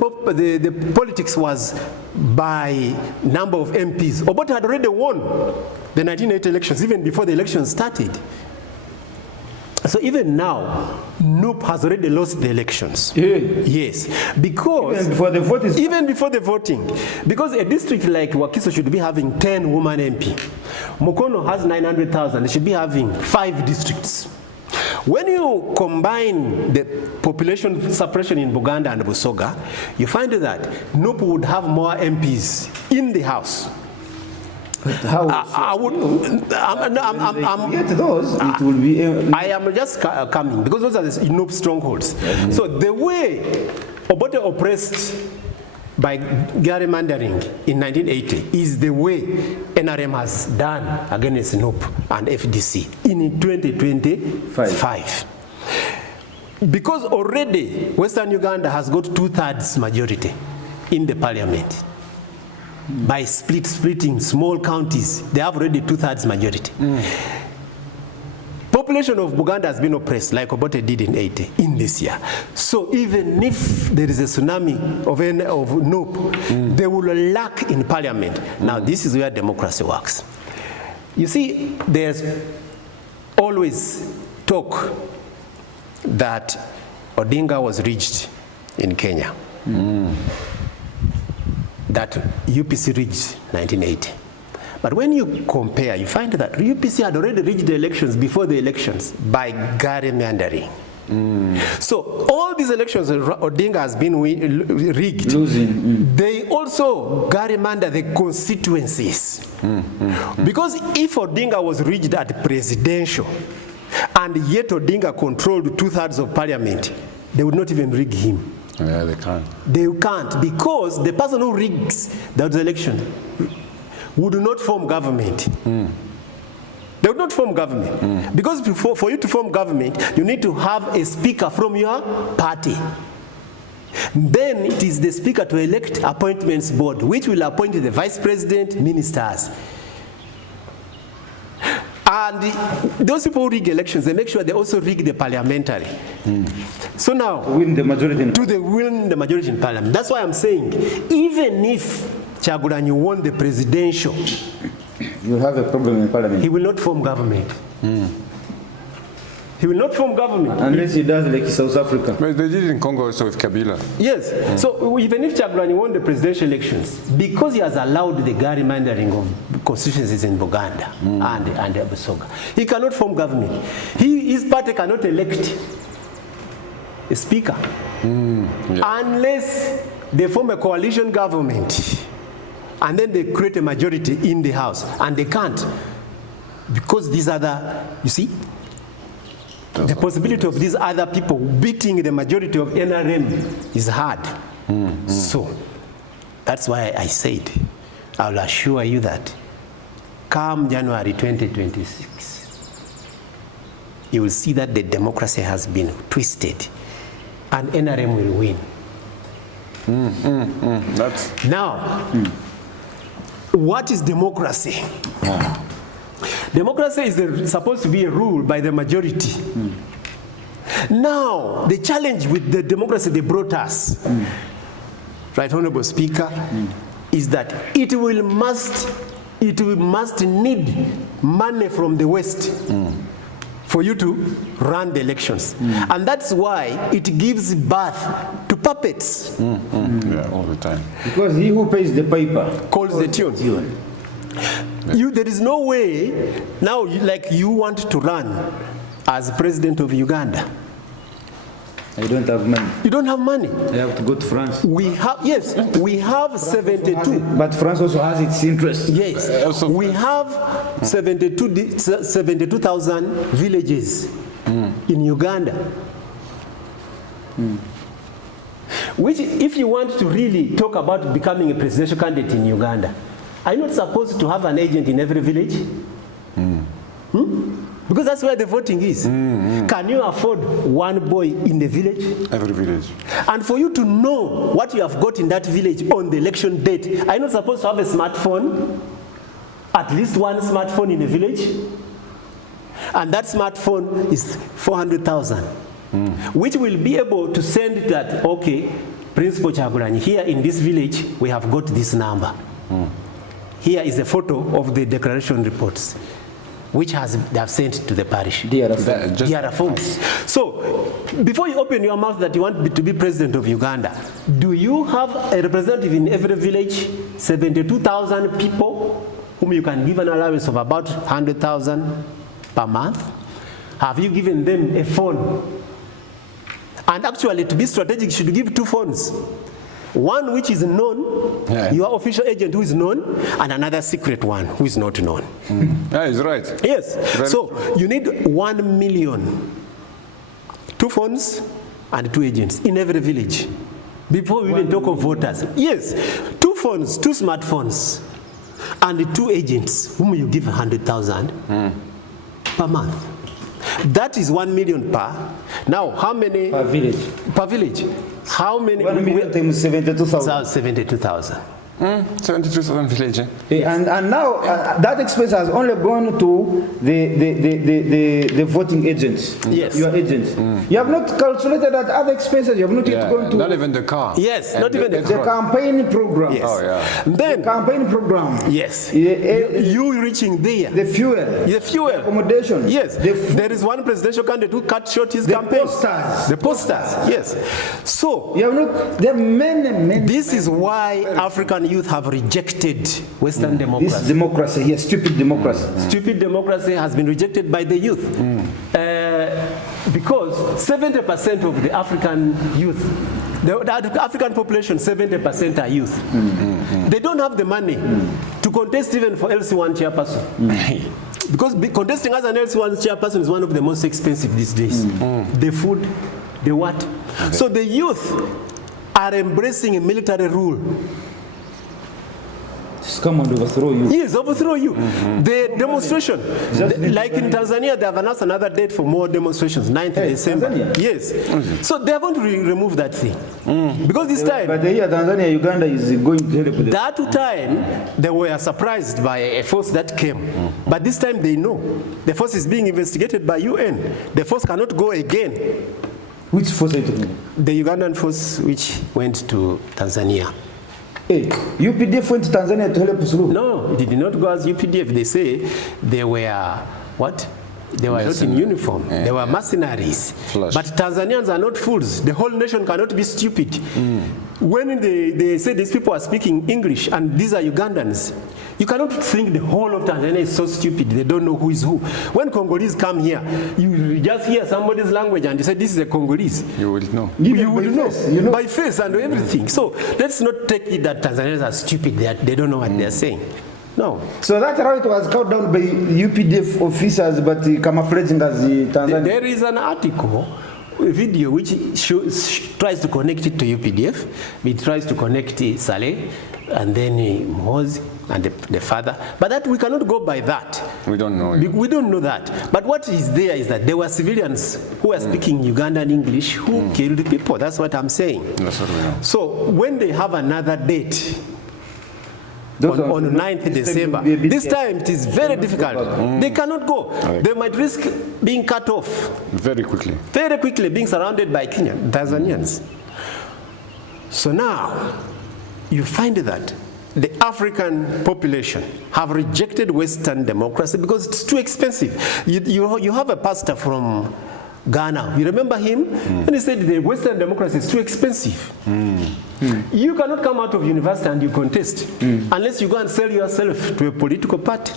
politics was by number of MPs, Obote had already won the 1980 elections, even before the elections started. So even now, NUP has already lost the elections. Yes, because even before the voting, because a district like Wakiso should be having 10 woman MP. Mukono has 900,000. They should be having 5 districts. When you combine the population suppression in Buganda and Busoga, you find that Nupu would have more MPs in the House. How? I would. Get those. It will be. I am just coming because those are the Nup strongholds. So the way Obote oppressed by gerrymandering in 1980 is the way NRM has done against NUP and FDC in 2025. Because already Western Uganda has got 2/3 majority in the parliament. By splitting small counties, they have already 2/3 majority. Population of Buganda has been oppressed like Obote did in 80 in this year. So even if there is a tsunami of NUP, they will lack in parliament. Now this is where democracy works. You see, there's always talk that Odinga was reached in Kenya. That UPC reached 1980. But when you compare, you find that UPC had already reached the elections before the elections by gerrymandering. So all these elections Odinga has been rigged. Losing. They also gerrymander the constituencies. Because if Odinga was reached at presidential, and yet Odinga controlled 2/3 of parliament, they would not even rig him. Yeah, they can't. They can't, because the person who rigs that election would not form government. They would not form government. Because for you to form government, you need to have a speaker from your party. Then it is the speaker to elect appointments board, which will appoint the vice president, ministers. And those people who rig elections, they make sure they also rig the parliamentary. So now, Win the majority. win the majority in parliament. That's why I'm saying, even if Kyagulanyi won the presidential, You have a problem in parliament. he will not form government. He will not form government. Unless he does like South Africa. But they did in Congo also with Kabila. Yes. So even if Kyagulanyi won the presidential elections, because he has allowed the gerrymandering of constituencies in Buganda and Busoga, he cannot form government. His party cannot elect a speaker unless they form a coalition government, and then they create a majority in the House, and they can't, because these other, you see, the possibility of these other people beating the majority of NRM is hard. So that's why I said, I'll assure you that come January 2026, you will see that the democracy has been twisted and NRM will win. That's Now, what is democracy? Democracy is supposed to be a rule by the majority. Now, the challenge with the democracy they brought us, Right Honorable Speaker, is that it must need money from the West for you to run the elections. And that's why it gives birth to puppets. yeah, all the time. Because he who pays the piper Calls the tune. There is no way now, like you want to run as president of Uganda. I don't have money. You don't have money. I have to go to France. We have 72. But France also has its interest. Yes, we have 72,000 villages in Uganda. Which, if you want to really talk about becoming a presidential candidate in Uganda, are you not supposed to have an agent in every village? Because that's where the voting is. Can you afford one boy in the village? Every village. And for you to know what you have got in that village on the election date, are you not supposed to have a smartphone? At least one smartphone in the village? And that smartphone is 400,000, which will be able to send that, okay, Principal Kyagulanyi, here in this village, we have got this number. Here is a photo of the declaration reports, which they have sent to the parish. DRF forms. So, before you open your mouth that you want to be president of Uganda, do you have a representative in every village, 72,000 people? whom you can give an allowance of about 100,000 per month, have you given them a phone? And actually, to be strategic, you should give two phones. One which is known, your official agent who is known, and another secret one who is not known. Yeah, he's right. Yes. So you need 1 million. Two phones and two agents in every village. Before we even talk of voters. Yes. Two phones, two smartphones, and two agents whom you give 100,000 per month. That is 1 million per. Now, how many? Per village. Per village. How many? 1 million times 72,000. 72,000. 72,000 village. And now that expense has only gone to the voting agents. Yes. Your agents. You have not calculated that other expenses. You have not yet gone to Not even the car. Yes, And not even the the campaign program. Yes. Oh, yeah. Then, The campaign program. yes. The You reaching there. the fuel. The fuel. Accommodation. Yes. The food. There is one presidential candidate who cut short his The campaign. posters. The posters. Yes. So, You have not. There are many. this is why African youth have rejected Western democracy. This democracy here, stupid democracy. Stupid democracy has been rejected by the youth. Because 70% of the African youth, the African population, 70% are youth. They don't have the money to contest even for LC1 chairperson. Because contesting as an LC1 chairperson is one of the most expensive these days. The food, the what. So the youth are embracing a military rule. Just come and overthrow you. Yes, overthrow you. The demonstration, like in Tanzania, they have announced another date for more demonstrations, 9th December. Tanzania? Yes. So they are going to remove that thing. Because this time, But here, Tanzania, Uganda is going to help with that time, they were surprised by a force that came. But this time they know. The force is being investigated by UN. The force cannot go again. Which force are you talking about? The Ugandan force which went to Tanzania. Hey, UPDF went to Tanzania to help us through. No, they did not go as UPDF. They say they were what? They were not in uniform. They were mercenaries. Flush. But Tanzanians are not fools. The whole nation cannot be stupid. When they say these people are speaking English and these are Ugandans, you cannot think the whole of Tanzania is so stupid. They don't know who is who. When Congolese come here, you just hear somebody's language and you say this is a Congolese. You will know. You will know. You know. By face and everything. So let's not take it that Tanzanians are stupid. They don't know what they're saying. No. So that's how it was cut down by UPDF officers, but camouflaging as the Tanzania. There is an article, a video, which tries to connect it to UPDF. It tries to connect Saleh and then Mozi and the father. But that we cannot go by that. We don't know. We don't know that. But what is there is that there were civilians who were speaking Ugandan English who killed people. That's what I'm saying. That's what we know. So when they have another date, on 9th December. This This time it is very difficult. They cannot go. They might risk being cut off Very quickly. very quickly, being surrounded by Tanzanians. So now you find that the African population have rejected Western democracy because it's too expensive. You have a pastor from Ghana. You remember him? And he said the Western democracy is too expensive. You cannot come out of university and you contest unless you go and sell yourself to a political party.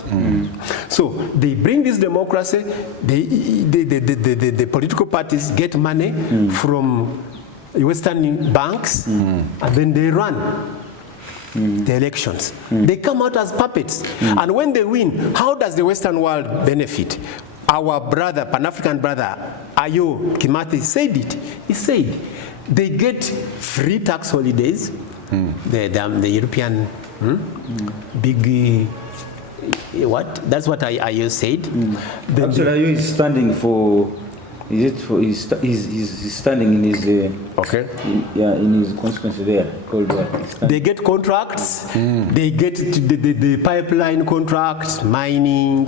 So they bring this democracy, the political parties get money from Western banks and then they run the elections. They come out as puppets. And when they win, how does the Western world benefit? Our brother, Pan-African brother, Ayo Kimathi said it. He said they get free tax holidays. The European big what? That's what Ayo said. Then Actually, Ayo is standing for. Is it for? He's standing in his. okay. In his constituency there called. They get contracts. They get the pipeline contracts, mining.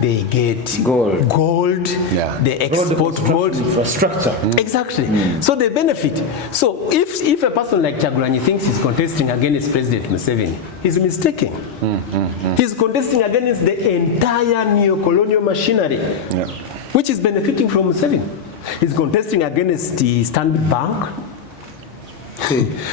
They get gold. Yeah. They export gold. Infrastructure. Exactly. So they benefit. So if a person like Chagulanyi thinks he's contesting against President Museveni, he's mistaken. He's contesting against the entire neo-colonial machinery, which is benefiting from Museveni. He's contesting against the Stanbic Bank.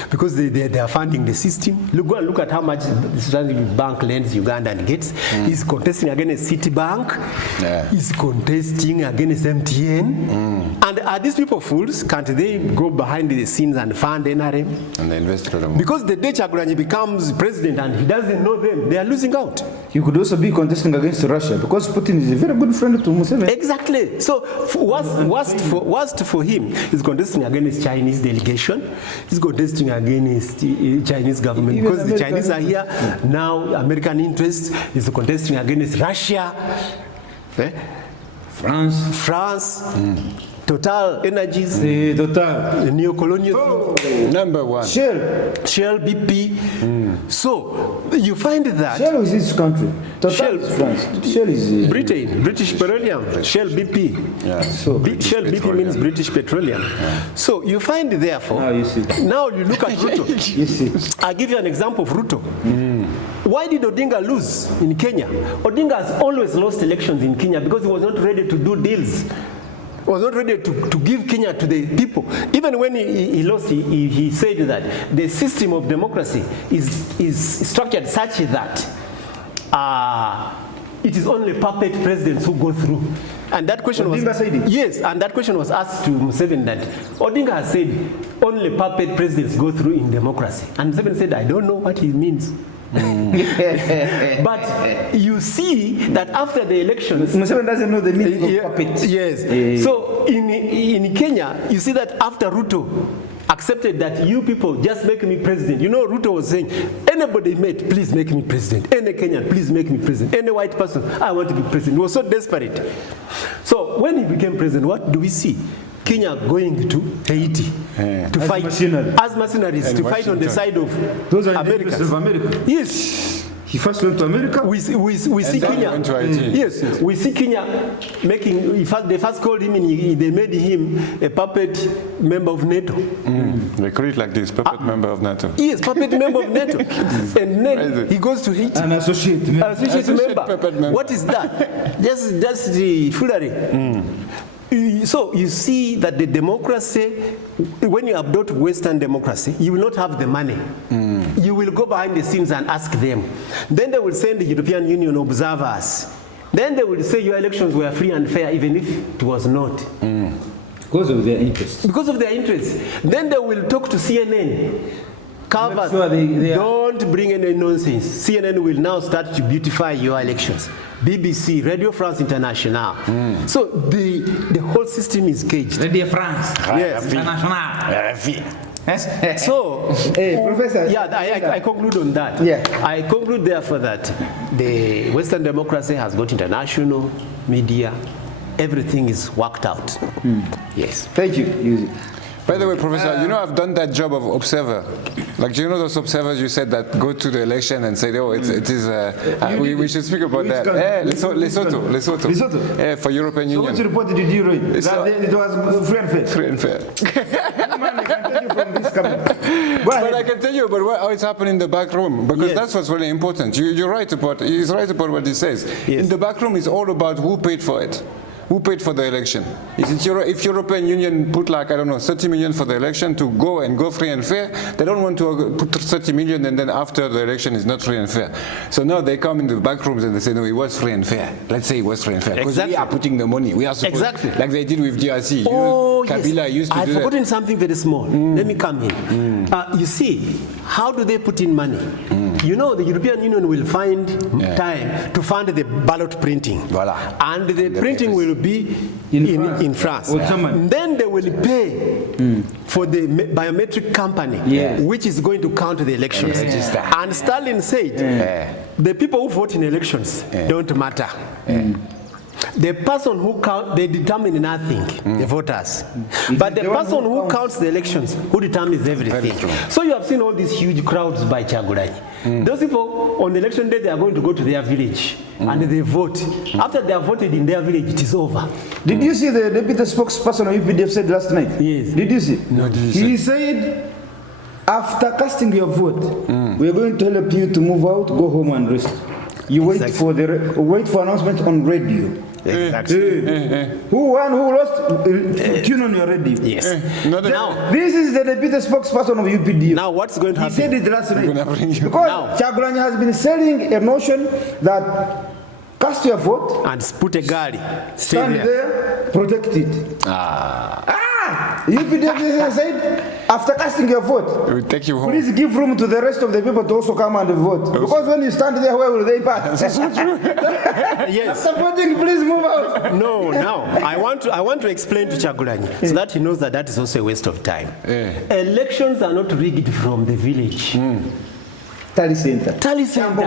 because they are funding the system. Go and look at how much the Stanbic Bank lends Uganda and gets. He's contesting against Citibank. He's contesting against MTN. And are these people fools? Can't they go behind the scenes and fund NRM? And they invest through them. Because the day Chagulanyi becomes president and he doesn't know them, they are losing out. He could also be contesting against Russia because Putin is a very good friend to Museveni. Exactly. So worst for him is contesting against Chinese delegation. He's contesting against Chinese government because the Chinese are here. Now American interests is contesting against Russia. France. Total Energies, Total, neo-colonial Number one. Shell, BP. So you find that Shell is his country. Total Shell is France. Shell is Britain, British Petroleum, Shell BP. Yeah. So Shell BP means British Petroleum. So you find therefore, now you see. now you look at Ruto. You see. I'll give you an example of Ruto. Why did Odinga lose in Kenya? Odinga has always lost elections in Kenya because he was not ready to do deals. Was not ready to give Kenya to the people. Even when he lost, he said that the system of democracy is structured such that it is only puppet presidents who go through. And that question Odinga said it? Yes, and that question was asked to Museveni that Odinga has said only puppet presidents go through in democracy. And Museveni said, I don't know what he means. But you see that after the elections, Museveni doesn't know the meaning of puppet. Yes. So in Kenya, you see that after Ruto accepted that you people just make me president. You know, Ruto was saying, anybody met, please make me president. Any Kenyan, please make me president. Any white person, I want to be president. He was so desperate. So when he became president, what do we see? Kenya going to Haiti to as fight mercenaries. as mercenaries to fight on the side of Those are the America. interests of America. Yes. He first went to America. We see then Kenya. went to Haiti. Yes, we see Kenya making. They first called him and they made him a puppet member of NATO. They call it like this, puppet member of NATO. Yes, puppet member of NATO. And then he goes to Haiti. An associate. Associate puppet member. member. What is that? That's the foolery. So you see that the democracy, when you adopt Western democracy, you will not have the money. You will go behind the scenes and ask them. Then they will send the European Union observers. Then they will say your elections were free and fair, even if it was not. Because of their interests. Because of their interests. Then they will talk to CNN. Cover. Sure they Don't bring any nonsense. CNN will now start to beautify your elections. BBC, Radio France International. So the whole system is caged. Radio France. Yes. International. So, Hey, Professor. yeah, I conclude on that. Yeah. I conclude therefore that the Western democracy has got international media. Everything is worked out. Yes. Thank you. By the way, Professor, you know I've done that job of observer. Like, do you know those observers you said that go to the election and say, oh, it is, we should speak about that. Lesotho. Yeah, for European So Union. which report did you read? It's That it was free and fair. Free and fair. Man, I can tell you from this camera. Go But I ahead. can tell you about how it's happening in the back room, because Yes. that's what's really important. He's right about what he says. Yes. In the back room, it's all about who paid for it. Who paid for the election? If European Union put like, I don't know, 30 million for the election to go free and fair, they don't want to put 30 million and then after the election is not free and fair. So now they come in the back rooms and they say, no, it was free and fair. Let's say it was free and fair. Because Exactly. we are putting the money. We are supposed, Exactly. like they did with DRC. Oh, Kabila used to I've do that. forgotten something very small. Let me come in. You see, how do they put in money? You know, the European Union will find time to fund the ballot printing. Voila. And the printing papers. will be in France. Or Germany. Then they will pay for the biometric company, Yes. which is going to count the elections. Register. And Stalin said, the people who vote in elections don't matter. The person who counts, they determine nothing, the voters. But the the one person who who counts the elections, who determines everything. true. So you have seen all these huge crowds by Chagulanyi. Those people, on the election day, they are going to go to their village and they vote. After they have voted in their village, it is over. Did you see the deputy spokesperson of UPDF said last night? Yes. Did you see? No, He said, after casting your vote, we are going to help you to move out, go home and rest. You wait Exactly. wait for announcement on radio. Exactly. Who won, who lost, tune on your radio. Yes. Now, This is the deputy spokesperson of UPDF. Now what's going to He happen? said it last night. gonna bring you- Because Now. Chagulanyi has been selling a notion that cast your vote, And put a galley. Stay stand there. there, protect it. UPDF has said, after casting your vote, it will take you home. please give room to the rest of the people to also come and vote. Because when you stand there, where will they pass? Yes. After voting, please move out. No, now I want to explain to Chagulanyi so that he knows that is also a waste of time. Elections are not rigged from the village. Tally center. Tally center.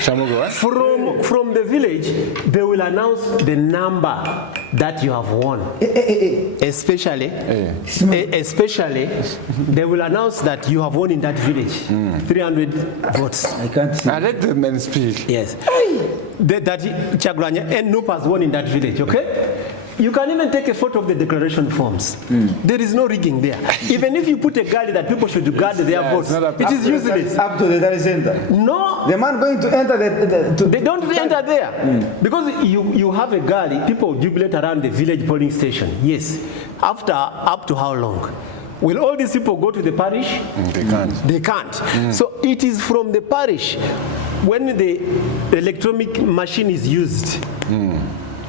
Shamugo, what? From the village, they will announce the number that you have won. Especially, they will announce that you have won in that village. 300 votes. I can't see. I let the men speak. Yes. That Chagulanyi and Nup has won in that village, okay? You can even take a photo of the declaration forms. There is no rigging there. Even if you put a guard that people should guard their votes, it is useless. Up to the tally center. No, The man going to enter they don't enter there. Because you have a galley, people jubilate around the village polling station. Yes. After, up to how long? Will all these people go to the parish? They can't. They can't. So it is from the parish when the electronic machine is used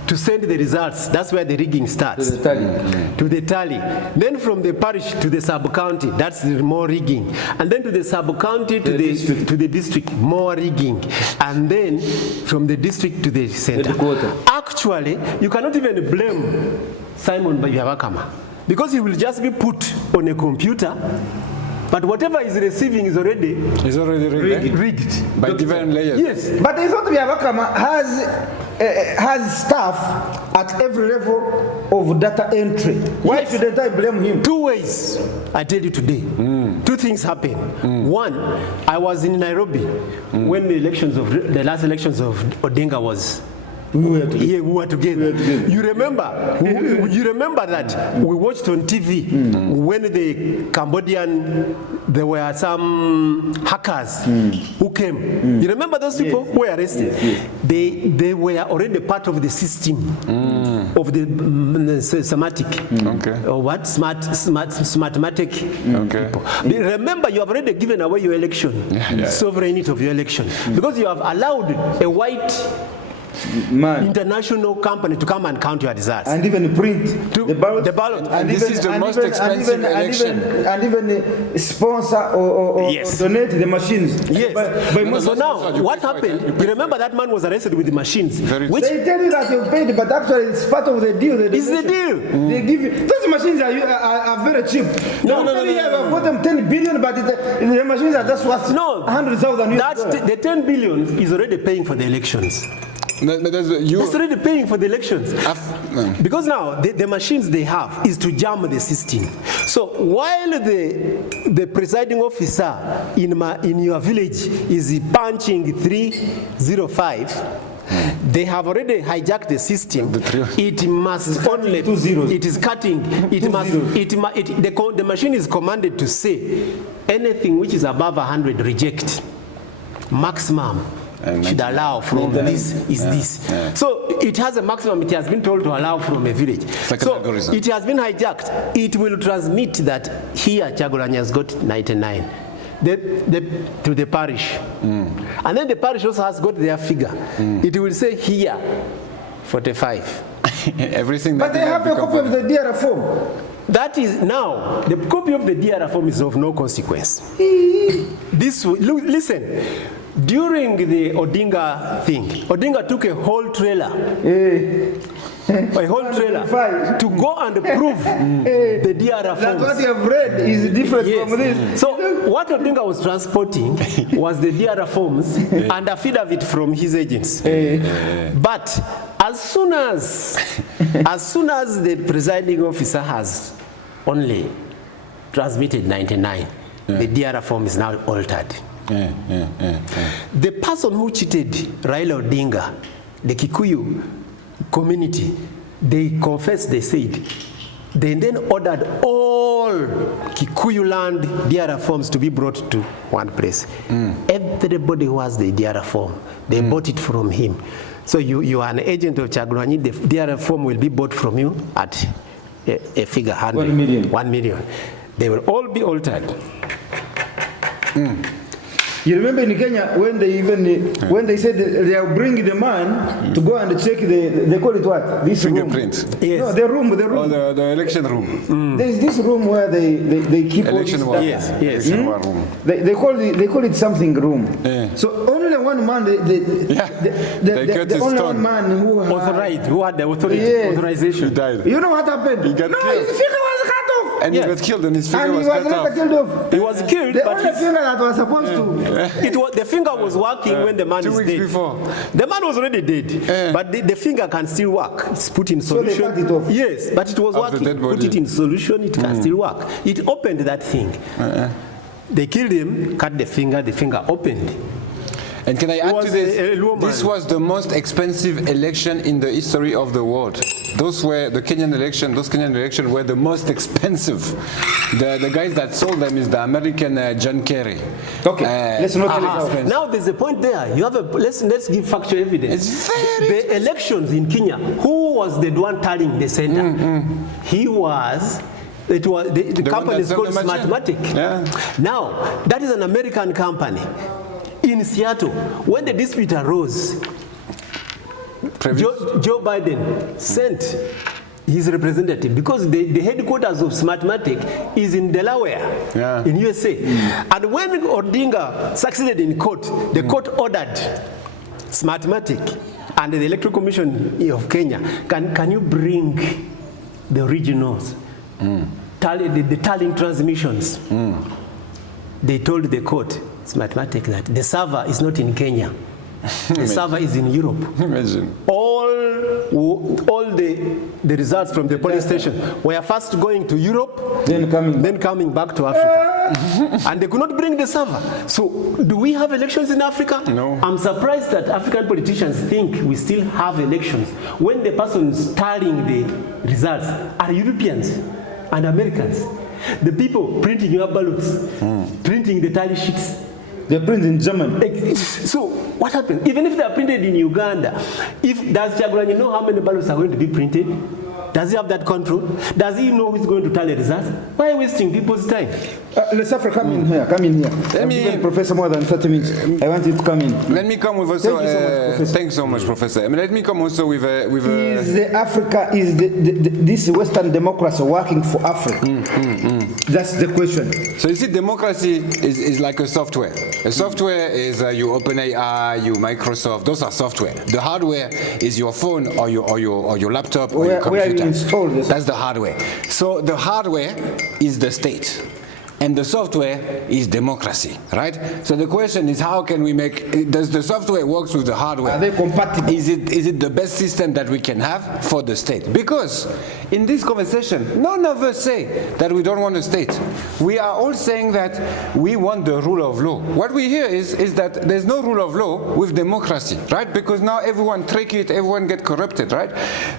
to send the results. That's where the rigging starts. to the tally. To the tally. Then from the parish to the sub-county, that's the more rigging. And then to the sub-county to the district, more rigging. And then from the district to the center. Headquarter. Actually, you cannot even blame Simon Bayavakama because he will just be put on a computer, but whatever is receiving is already It's already rigged. rigged. By different layers. Yes. But I thought Biavakama has staff at every level of data entry. Why Yes. shouldn't I blame him? Two ways, I tell you today. Two things happen. One, I was in Nairobi when the last elections of Odinga was. We were Yeah, we together. were together. You remember that we watched on TV when the Cambodian, there were some hackers who came. You remember those people who were arrested? They were already part of the system of the somatic. Okay. Or what? Smartmatic people. Remember, you have already given away your election, sovereignty of your election, because you have allowed a white Man. international company to come and count your results. And even print To- the ballot. the ballot. And this is the most expensive election. And even sponsor or Yes. donate the machines. Yes. By most So of now, what happened? You remember that man was arrested with the machines, which they tell you that you paid, but actually it's part of the deal. is the deal. They give you, those machines are very cheap. No, I've bought them 10 billion, but the machines are just worth No, 100,000 that's the 10 billion is already paying for the elections. That's already paying for the elections. Because now the machines they have is to jam the system. So while the presiding officer in your village is punching 305, they have already hijacked the system. It must only 2 zeros. it is cutting. It must. The machine is commanded to say anything which is above 100 reject. Maximum should allow from this is this. So it has a maximum it has been told to allow from a village. like an So algorithm. it has been hijacked. It will transmit that here Chagulanyi has got 99 to the parish. And then the parish also has got their figure. It will say here 45. Everything But that they have a copy of the DRA form. That is now, the copy of the DRA form is of no consequence. Listen, during the Odinga thing, Odinga took a whole trailer to go and prove the DRA That forms. what you have read is different from this. Yes. So what Odinga was transporting was the DRA forms and affidavit from his agents. But as soon as the presiding officer has only transmitted 99, the DRA form is now altered. The person who cheated Raila Odinga, the Kikuyu community, they confessed, they said, they then ordered all Kikuyu land DRA forms to be brought to one place. Everybody who has the DRA form, they bought it from him. So you are an agent of Kyagulanyi, the DRF form will be bought from you at a figure 100. 1 million. 1 million. They will all be altered. You remember in Kenya when they said they'll bring the man to go and check they call it what? This Fingerprint. room. Yes. No, the room. Oh, the election room. There's this room where they keep Election all war. this stuff. Yes. Election war room. They call it something room. Yeah. So only one man, They cut the his only tongue. one man who Authorized, who had the authority, Yeah. authorization. He died. You know what happened? He got no, killed. his finger was cut off. And Yes. he got killed and his finger And he was was cut later off. killed off. He was killed, The but only finger that was supposed to. the finger was working when the man 2 is weeks dead. before. The man was already dead, but the finger can still work. It's put in they solution. cut it off. Yes, but it was Of the working. dead Put body. it in solution, it can still work. It opened that thing. They killed him, cut the finger opened. And can I add was to this? a Luo man. This was the most expensive election in the history of the world. Those were the Kenyan election. Those Kenyan elections were the most expensive. The guys that sold them is the American John Kerry. Okay, let's not tell it Aha. out. Now there's a point there. You have let's give factual evidence. It's very The elections in Kenya. Who was the one tallying the center? He was. It was the one company that is sold called the machine. Smartmatic. Yeah. Now that is an American company. In Seattle, when the dispute arose, Joe Biden sent his representative because the headquarters of Smartmatic is in Delaware, in USA. And when Odinga succeeded in court, the court ordered Smartmatic and the Electoral Commission of Kenya, can you bring the originals, the tallying transmissions? They told the court, Smartmatic, that the server is not in Kenya. The server is in Europe. Imagine. All the results from the polling station were first going to Europe, Then coming back to Africa. And they could not bring the server. So do we have elections in Africa? No. I'm surprised that African politicians think we still have elections when the persons tallying the results are Europeans and Americans. The people printing your ballots, printing the tally sheets. They print in German. So what happens? Even if they are printed in Uganda, does Kyagulanyi know how many ballots are going to be printed? Does he have that control? Does he know who's going to tally results? Why are wasting people's time? Let's come in here. Come in here. I've given Professor more than 30 minutes. I want you to come in. Let me come with also. Thank you so much, Professor. Thanks so much, Professor. I mean, let me come also with a. Is the Africa, is this Western democracy working for Africa? That's the question. So you see, democracy is like a software. A software is you OpenAI, you Microsoft. Those are software. The hardware is your phone or your laptop or your computer. Where you install this? That's the hardware. So the hardware is the state. And the software is democracy, right? So the question is, how can we make, does the software works with the hardware? Are they compatible? Is it the best system that we can have for the state? Because in this conversation, none of us say that we don't want a state. We are all saying that we want the rule of law. What we hear is that there's no rule of law with democracy, right? Because now everyone trick it, everyone get corrupted, right?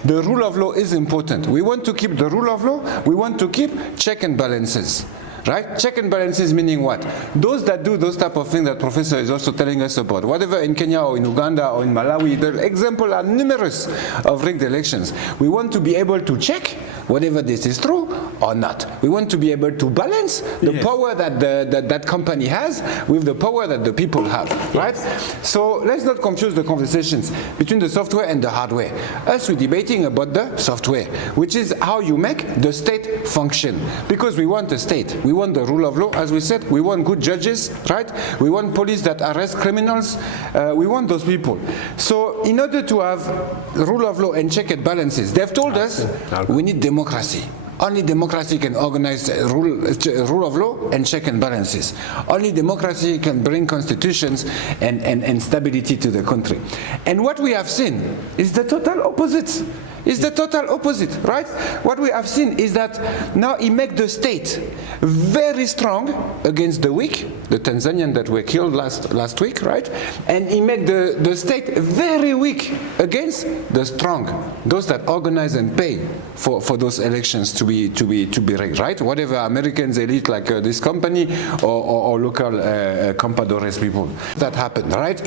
The rule of law is important. We want to keep the rule of law. We want to keep check and balances. Right? Check and balances meaning what? Those that do those type of things that Professor is also telling us about, whatever in Kenya or in Uganda or in Malawi, the examples are numerous of rigged elections. We want to be able to check whether this is true or not. We want to be able to balance the power that that company has with the power that the people have, right? So let's not confuse the conversations between the software and the hardware. Us, we're debating about the software, which is how you make the state function. Because we want a state. We want the rule of law, as we said. We want good judges, right? We want police that arrest criminals. We want those people. So in order to have rule of law and check and balances, they've told us we need democracy. Only democracy can organize rule of law and check and balances. Only democracy can bring constitutions and stability to the country. And what we have seen is the total opposite. It's the total opposite, right? What we have seen is that now he makes the state very strong against the weak, the Tanzanian that were killed last week, right? And he makes the state very weak against the strong, those that organize and pay for those elections to be rigged, right? Whatever Americans elite like this company or local Campadores people that happened, right?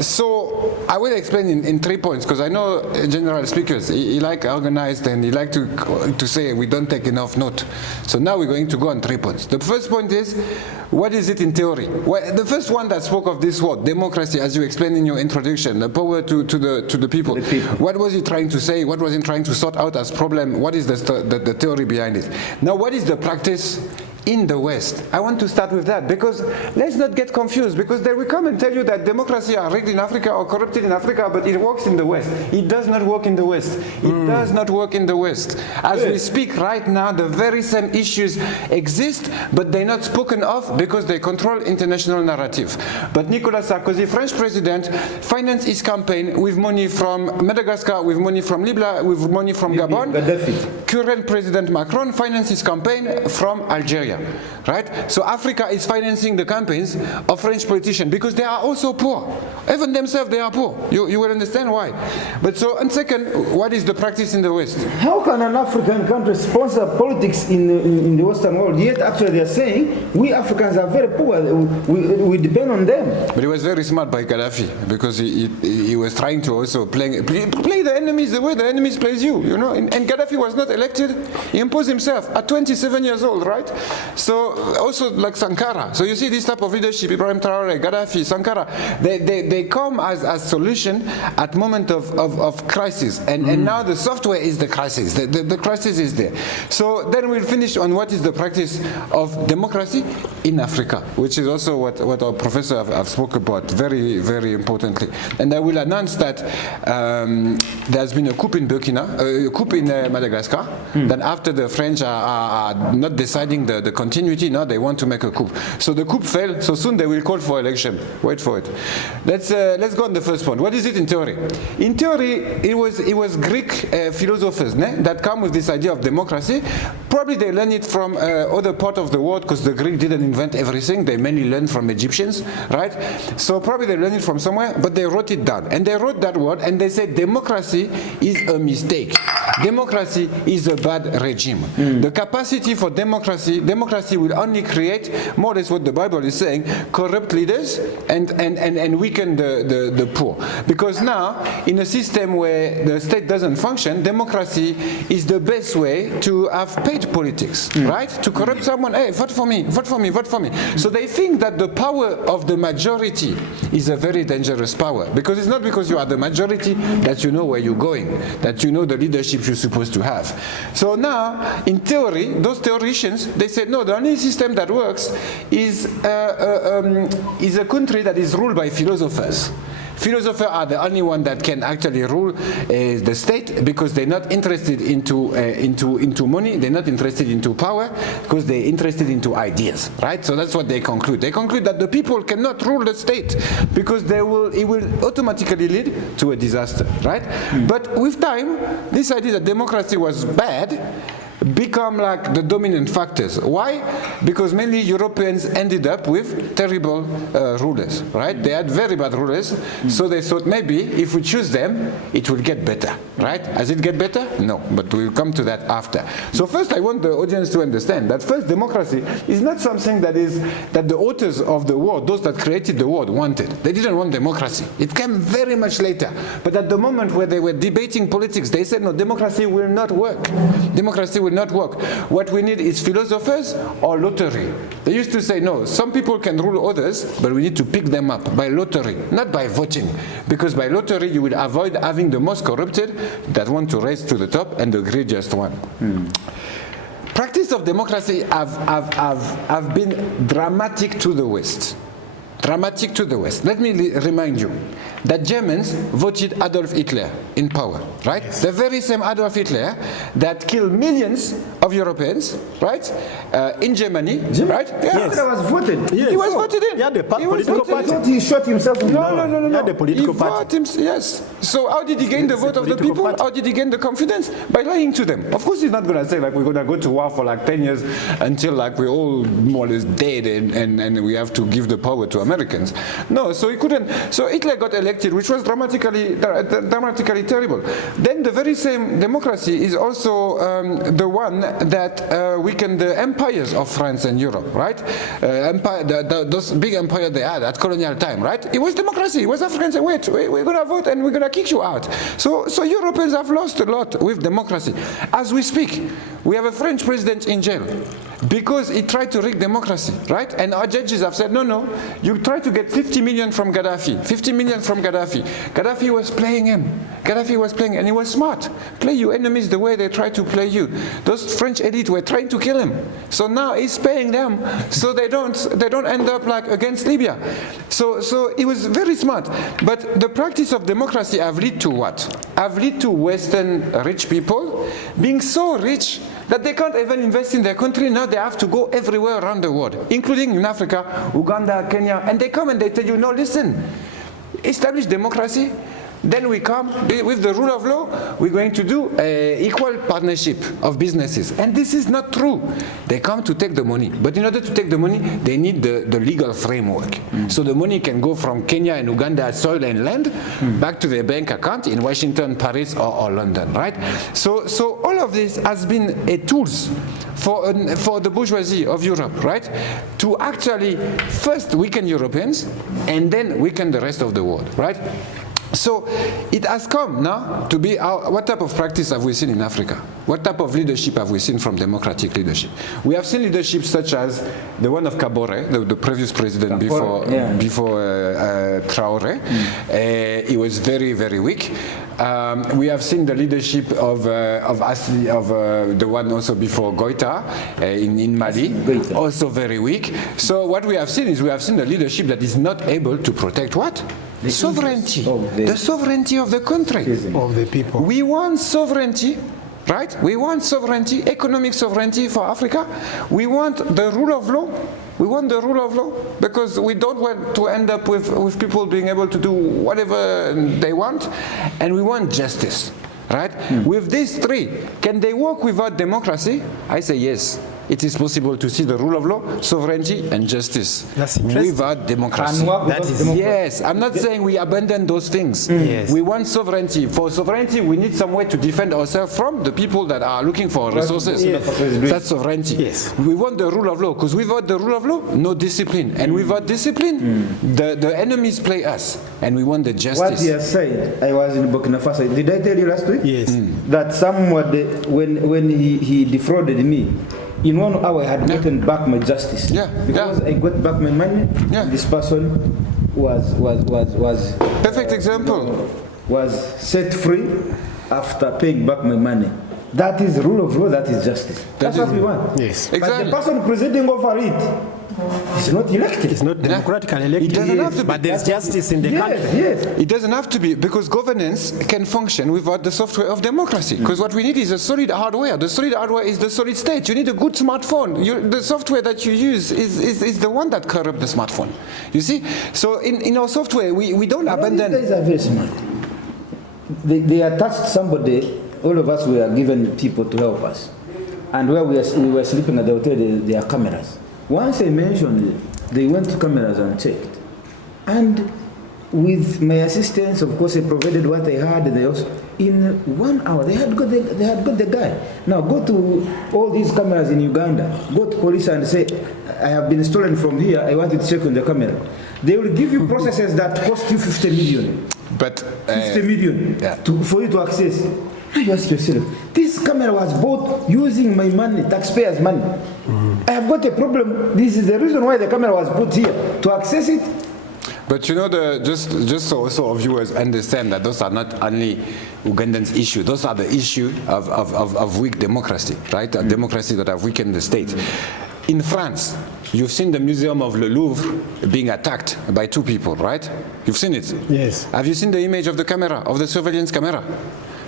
So So I will explain in 3 points, because I know general speakers, he like organized and he like to say we don't take enough note. So now we're going to go on 3 points. The first point is, what is it in theory? Well, the first one that spoke of this word, democracy, as you explained in your introduction, the power to the people. What was he trying to say? What was he trying to sort out as problem? What is the theory behind it? Now, what is the practice in the West? I want to start with that, because let's not get confused, because they will come and tell you that democracy are rigged in Africa or corrupted in Africa, but it works in the West. It does not work in the West. It does not work in the West. As we speak right now, the very same issues exist, but they're not spoken of because they control international narrative. But Nicolas Sarkozy, French president, financed his campaign with money from Madagascar, with money from Libya, with money from Gabon. Current President Macron financed his campaign from Algeria. Right? So Africa is financing the campaigns of French politicians because they are also poor. Even themselves, they are poor. You will understand why. But so, and second, what is the practice in the West? How can an African country sponsor politics in the Western world? Yet actually they are saying, we Africans are very poor. We depend on them. But he was very smart by Gaddafi, because he was trying to also play the enemies the way the enemies plays you, you know. And Gaddafi was not elected. He imposed himself at 27 years old, right? So also like Sankara. So you see this type of leadership, Ibrahim Traore, Gaddafi, Sankara, they come as solution at moment of crisis. And now the software is the crisis. The crisis is there. So then we'll finish on what is the practice of democracy in Africa, which is also what our professor have spoken about very, very importantly. And I will announce that there's been a coup in Madagascar, that after the French are not deciding the continuity, now they want to make a coup. So the coup failed, so soon they will call for election. Wait for it. Let's go on the first point. What is it in theory? In theory, it was Greek philosophers that come with this idea of democracy. Probably they learned it from other part of the world, because the Greek didn't invent everything. They mainly learned from Egyptians, right? So probably they learned it from somewhere, but they wrote it down. And they wrote that word, and they said democracy is a mistake. Democracy is a bad regime. The capacity for democracy will only create, more or less what the Bible is saying, corrupt leaders and weaken the poor. Because now, in a system where the state doesn't function, democracy is the best way to have paid politics, right? To corrupt someone, hey, vote for me, vote for me, vote for me. So they think that the power of the majority is a very dangerous power, because it's not because you are the majority that you know where you're going, that you know the leadership you're supposed to have. So now, in theory, those theoreticians, they said, no, the only system that works is a country that is ruled by philosophers. Philosophers are the only one that can actually rule the state, because they're not interested into money, they're not interested into power, because they're interested into ideas, right? So that's what they conclude. They conclude that the people cannot rule the state, because it will automatically lead to a disaster, right? But with time, this idea that democracy was bad become like the dominant factors. Why? Because mainly Europeans ended up with terrible rulers, right? They had very bad rulers, so they thought maybe if we choose them, it will get better, right? Has it get better? No, but we'll come to that after. So first I want the audience to understand that first, democracy is not something that the authors of the word, those that created the word, wanted. They didn't want democracy. It came very much later. But at the moment where they were debating politics, they said, no, democracy will not work. Democracy will not work. What we need is philosophers or lottery. They used to say, no, some people can rule others, but we need to pick them up by lottery, not by voting. Because by lottery, you will avoid having the most corrupted that want to raise to the top and the greediest one. Practice of democracy have been dramatic to the West. Dramatic to the West. Let me remind you that Germans voted Adolf Hitler in power, right? Yes. The very same Adolf Hitler that killed millions of Europeans, right? In Germany, right? Yeah, yes. Hitler was voted. Yes. He was voted in. Yeah, the political party. I thought he shot himself in the No. Yeah, the political party. Yes. So how did he gain the vote of the people? Party. How did he gain the confidence? By lying to them. Of course, he's not going to say like we're going to go to war for like 10 years until like we're all more or less dead and we have to give the power to America. Americans. No, so he couldn't. So Hitler got elected, which was dramatically terrible. Then the very same democracy is also the one that weakened the empires of France and Europe, right? Those big empires they had at colonial time, right? It was democracy. It was Africans saying, wait, we're going to vote and we're going to kick you out. So Europeans have lost a lot with democracy. As we speak, we have a French president in jail because he tried to rig democracy, right? And our judges have said, no, you try to get 50 million from Gaddafi. 50 million from Gaddafi. Gaddafi was playing him. Gaddafi was playing, and he was smart. Play your enemies the way they try to play you. Those French elite were trying to kill him. So now he's paying them so they don't end up like against Libya. So he was very smart. But the practice of democracy have led to what? Have led to Western rich people being so rich that they can't even invest in their country. Now they have to go everywhere around the world, including in Africa, Uganda, Kenya, and they come and they tell you, no, listen, establish democracy, then we come with the rule of law, we're going to do an equal partnership of businesses. And this is not true. They come to take the money. But in order to take the money, they need the legal framework. So the money can go from Kenya and Uganda soil and land back to their bank account in Washington, Paris, or London, right? So all of this has been a tools for the bourgeoisie of Europe, right? To actually first weaken Europeans and then weaken the rest of the world, right? So it has come now to be what type of practice have we seen in Africa? What type of leadership have we seen from democratic leadership? We have seen leadership such as the one of Kabore, the previous president before Traoré. He was very, very weak. We have seen the leadership of the one also before Goïta in Mali, also very weak. So what we have seen is the leadership that is not able to protect what? The sovereignty. The sovereignty of the country. Of the people. We want sovereignty, right? We want sovereignty, economic sovereignty for Africa. We want the rule of law. We want the rule of law because we don't want to end up with people being able to do whatever they want. And we want justice, right? With these three, can they work without democracy? I say yes. It is possible to see the rule of law, sovereignty, and justice without democracy. Yes, I'm not saying we abandon those things. Yes. We want sovereignty. For sovereignty, we need some way to defend ourselves from the people that are looking for resources. Yes. That's sovereignty. Yes. We want the rule of law, because without the rule of law, no discipline. And without discipline, the enemies play us. And we want the justice. What he has said, I was in Burkina Faso. Did I tell you last week? Yes. That when he defrauded me, in 1 hour I had gotten back my justice. Because I got back my money. This person was perfect example. Was set free after paying back my money. That is rule of law. That is justice. That's what we want. Yes. But the person presiding over it is not elected. It's not democratically elected. It doesn't have to be. But there's justice in the country. Yes. It doesn't have to be, because governance can function without the software of democracy. Because what we need is a solid hardware. The solid hardware is the solid state. You need a good smartphone. The software that you use is the one that corrupts the smartphone. You see? So in our software, we don't abandon. These guys are very smart. They attached somebody. All of us were given people to help us. And where we were sleeping at the hotel, there are cameras. Once I mentioned it, they went to cameras and checked. And with my assistance, of course, I provided what I had. They also, in 1 hour, they had got the guy. Now go to all these cameras in Uganda. Go to police and say, I have been stolen from here. I want you to check on the camera. They will give you processes that cost you 50 million. But 50 million for you to access. Now you ask yourself, this camera was bought using my money, taxpayers' money. I have got a problem. This is the reason why the camera was put here, to access it. But you know, just so also our viewers understand that those are not only Ugandans' issue. Those are the issue of weak democracy, right? A democracy that have weakened the state. In France, you've seen the Museum of the Louvre being attacked by 2 people, right? You've seen it? Yes. Have you seen the image of the camera, of the surveillance camera?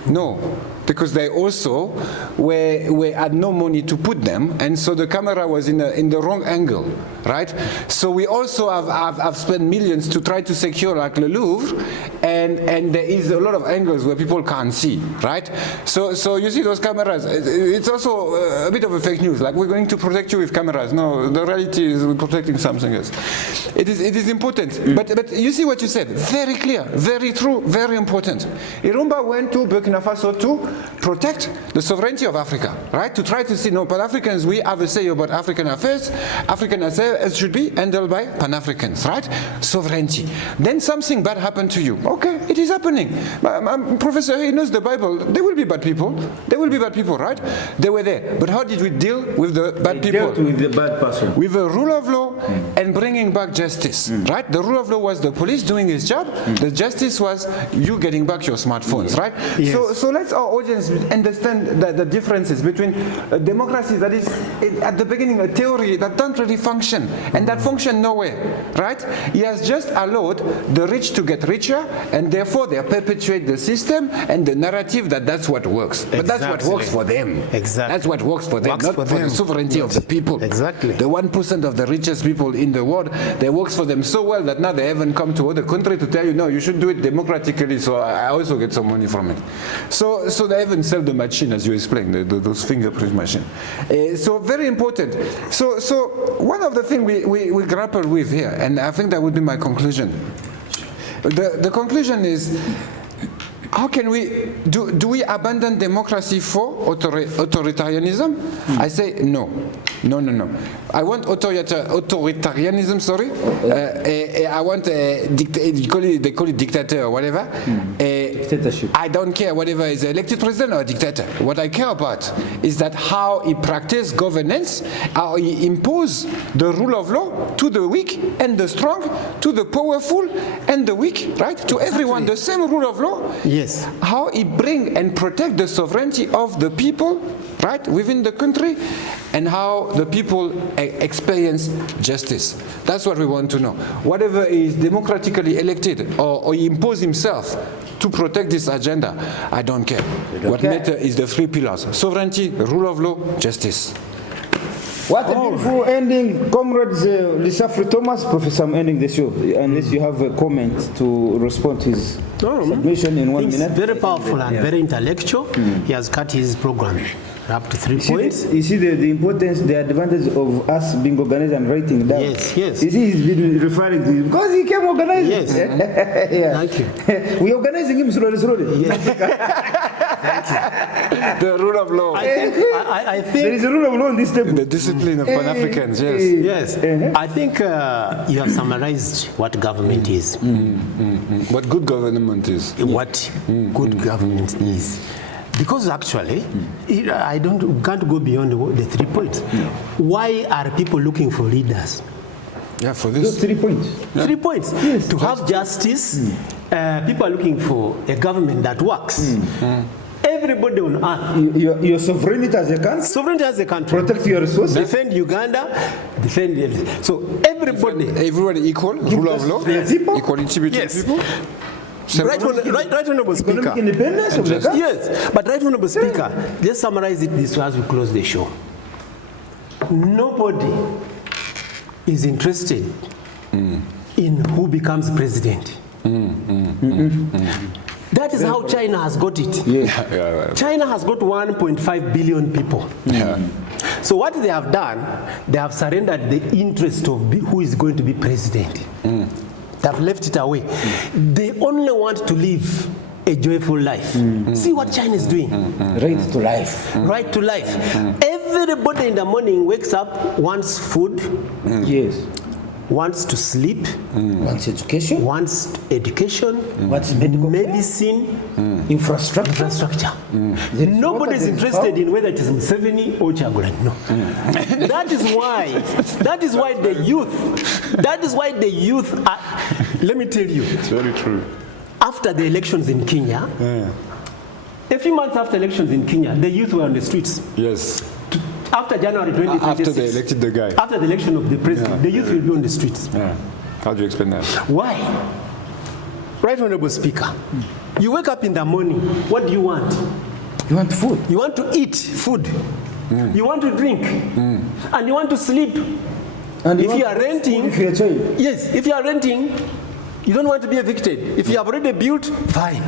No, because they also had no money to put them, and so the camera was in the wrong angle, right? So we also have spent millions to try to secure like the Louvre, and there is a lot of angles where people can't see, right? So you see those cameras, it's also a bit of a fake news, like we're going to protect you with cameras. No, the reality is we're protecting something else. It is important, but you see what you said, very clear, very true, very important. Irumba went to Burkina Faso to protect the sovereignty of Africa, right? To try to see, no, Pan-Africans, we have a say about African affairs. African affairs should be handled by Pan-Africans, right? Sovereignty. Then something bad happened to you. Okay, it is happening. Professor, he knows the Bible. There will be bad people. There will be bad people, right? They were there. But how did we deal with the bad people? Dealt with the bad person. With the rule of law and bringing back justice, right? The rule of law was the police doing his job. The justice was you getting back your smartphones, right? Yes. So let's our audience understand the differences between a democracy that is at the beginning a theory that don't really function and that function nowhere, right? He has just allowed the rich to get richer, and therefore they perpetuate the system and the narrative that that's what works. But that's what works for them. Exactly. That's what works for them, not for the sovereignty of the people. Exactly. The 1% of the richest people in the world, they works for them so well that now they haven't come to other country to tell you, no, you should do it democratically, so I also get some money from it. So they haven't sell the machine, as you explained, those fingerprint machine. So very important. So one of the things we grapple with here, and I think that would be my conclusion. The conclusion is, how can we, do we abandon democracy for authoritarianism? I say no. No. I want authoritarianism, sorry. I want, they call it dictator or whatever. Dictatorship. I don't care whatever is elected president or a dictator. What I care about is that how he practices governance, how he impose the rule of law to the weak and the strong, to the powerful and the weak, right? To everyone, the same rule of law. Yes. How he bring and protect the sovereignty of the people, right, within the country, and how the people experience justice. That's what we want to know. Whatever is democratically elected or he impose himself to protect this agenda, I don't care. What matters is the three pillars: sovereignty, rule of law, justice. What a beautiful ending, comrades. Lisafri Thomas, Professor, I'm ending the show. Unless you have a comment to respond to his submission in 1 minute. Very powerful and very intellectual. He has cut his program up to 3 points. You see the importance, the advantage of us being organized and writing down. Yes. You see, he's been referring to you because he came organized. Yes. Yeah. Thank you. We're organizing him slowly. Yes. The rule of law. I think There is a rule of law in this table. The discipline of Pan-Africans, yes. Yes. I think you have summarized what government is. What good government is. What good government is. Because actually, can't go beyond the 3 points. Why are people looking for leaders? Yeah, for Those this. 3 points. 3 points. Yes. To have justice, people are looking for a government that works. Everybody on earth. Your sovereignty as a country. Sovereignty as a country. Protect your resources. Defend Uganda, defend everything. So Everybody equal, rule of law, people. equality between Yes. people. Right Honorable Speaker. Economic independence of the country. Yes, but Right Honorable Speaker, just summarize it this way as we close the show. Nobody is interested in who becomes president. That is how China has got it. Yeah. China has got 1.5 billion people. So what they have done, they have surrendered the interest of who is going to be president. They have left it away. They only want to live a joyful life. See what China is doing. Right to life. Right to life. Everybody in the morning wakes up, wants food, Yes. wants to sleep, Wants education. wants education, Wants medical care. medicine, Infrastructure. Nobody is interested in whether it is Museveni or Kyagulanyi. No. That is why the youth are, let me tell you. It's very true. After the elections in Kenya, a few months after elections in Kenya, the youth were on the streets. Yes. After January 2026. After they elected the guy. After the election of the president, the youth will be on the streets. Yeah. How do you explain that? Why? Right Honorable Speaker, You wake up in the morning, what do you want? You want food. You want to eat food. You want to drink. And you want to sleep. And if you are renting, if you're a child. yes, if you are renting, you don't want to be evicted. If you have already built, fine.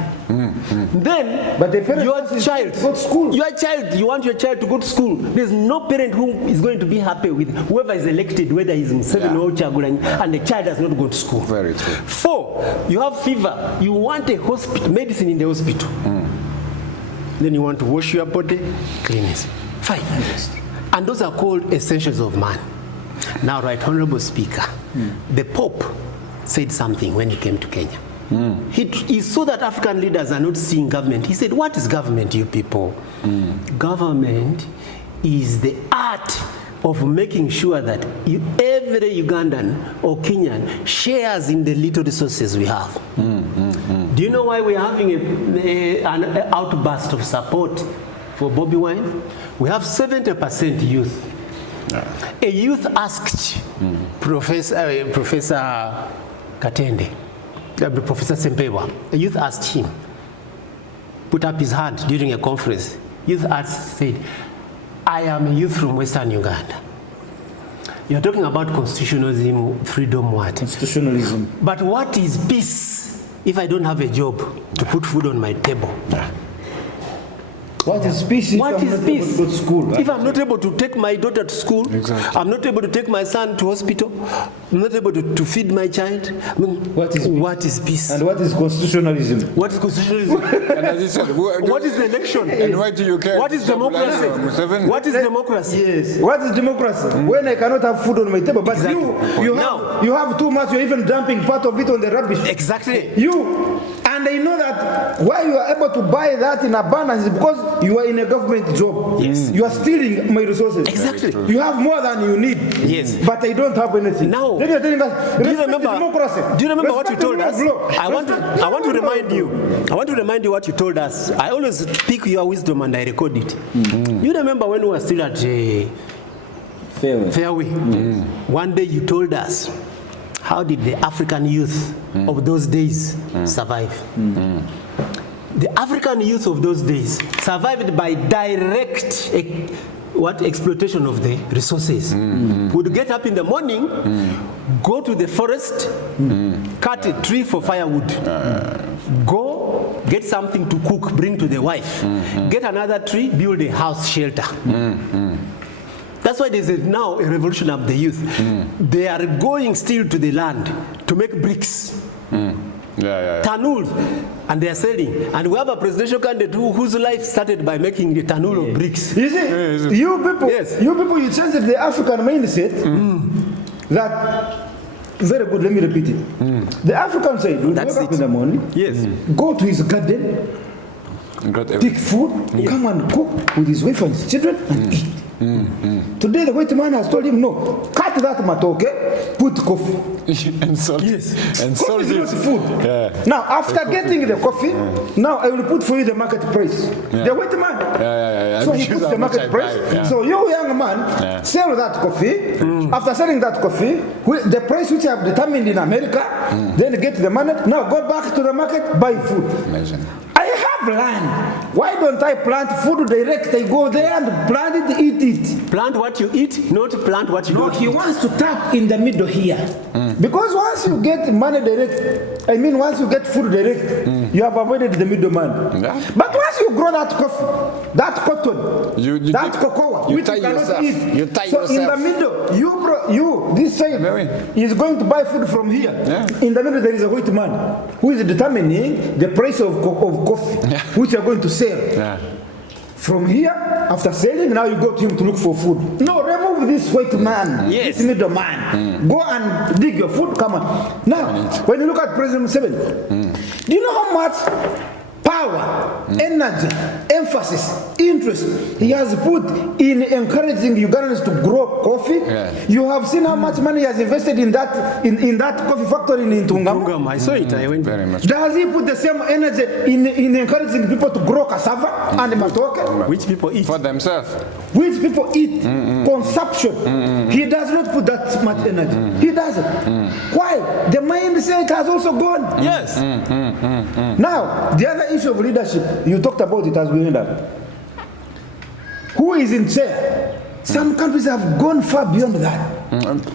Then But the parent your wants his child, child to go to school. your child, you want your child to go to school. There's no parent who is going to be happy with whoever is elected, whether he's Museveni or Chagulanyi, and the child has not gone to school. Very true. 4, you have fever. You want a hospital, medicine in the hospital. Then you want to wash your body, clean it. 5. And those are called essentials of man. Now, Right Honorable Speaker, the Pope said something when he came to Kenya. He saw that African leaders are not seeing government. He said, what is government, you people? Government is the art of making sure that every Ugandan or Kenyan shares in the little resources we have. Do you know why we're having an outburst of support for Bobi Wine? We have 70% youth. A youth asked Professor Katende, Professor Sempewa, a youth asked him, put up his hand during a conference. Youth said, I am a youth from Western Uganda. You're talking about constitutionalism, freedom, what? Constitutionalism. But what is peace if I don't have a job to put food on my table? What is peace if What I'm is not peace? able to go to school? If I'm not able to take my daughter to school, Exactly. I'm not able to take my son to hospital, I'm not able to feed my child. I mean, What is peace? what is peace? And what is constitutionalism? What is constitutionalism? And as you said, What is the election? And why do you care? What is democracy? Museveni? What is democracy? Yes. What is democracy? When I cannot have food on my table, but Exactly. you have too much. You're even dumping part of it on the rubbish. Exactly. And I know that why you are able to buy that in abundance is because you are in a government job. Yes. You are stealing my resources. Exactly. You have more than you need. Yes. But I don't have anything. Now, Then you're telling us, Do you respect remember? democracy. Do you remember what you Respect told the us? rule of law. I want to remind you. I want to remind you what you told us. I always pick your wisdom and I record it. You remember when we were still at Fairway? One day you told us, how did the African youth of those days survive? The African youth of those days survived by direct exploitation of the resources. Would get up in the morning, go to the forest, cut a tree for firewood, go get something to cook, bring to the wife, get another tree, build a house shelter. That's why there's now a revolution of the youth. They are going still to the land to make bricks. Tanul, and they are selling. And we have a presidential candidate whose life started by making the tanul of bricks. You see, you people, you changed the African mindset that, very good, let me repeat it. The African side, would wake up in the morning, go to his garden, pick food, come and cook with his wife and his children and eat. Today the white man has told him, no, cut that matoke, put coffee. And salt. Yes. And coffee salt is not it. food. Now, after getting the coffee, now I will put for you the market price. The white man. So he puts the market price. So you, young man, sell that coffee. After selling that coffee, the price which I have determined in America, then get the money. Now go back to the market, buy food. Imagine. I have land. Why don't I plant food direct? I go there and plant it, eat it. Plant what you eat, not plant what you don't He eat. wants to tap in the middle here. Because once you get money direct, once you get food direct, you have avoided the middleman. But once you grow that coffee, that cotton, that cocoa, you which tie you cannot yourself. eat. You tie so yourself. in the middle, this side is going to buy food from here. In the middle there is a white man who is determining the price of coffee, which you are going to sell. From here, after selling, now you go to him to look for food. No, remove this white man, this middle man. Go and dig your food, come on. Now, when you look at President Museveni, do you know how much power, energy, emphasis, interest he has put in encouraging Ugandans to grow coffee? You have seen how much money he has invested in that coffee factory in Tungam. I saw it. I went very much. Does he put the same energy in encouraging people to grow cassava and matoke? Which people eat For themselves. which people eat, consumption. He does not put that much energy. He doesn't. Why? The mindset has also gone. Yes. Now, the other issue of leadership, you talked about it as we end up. Who is in chair? Some countries have gone far beyond that.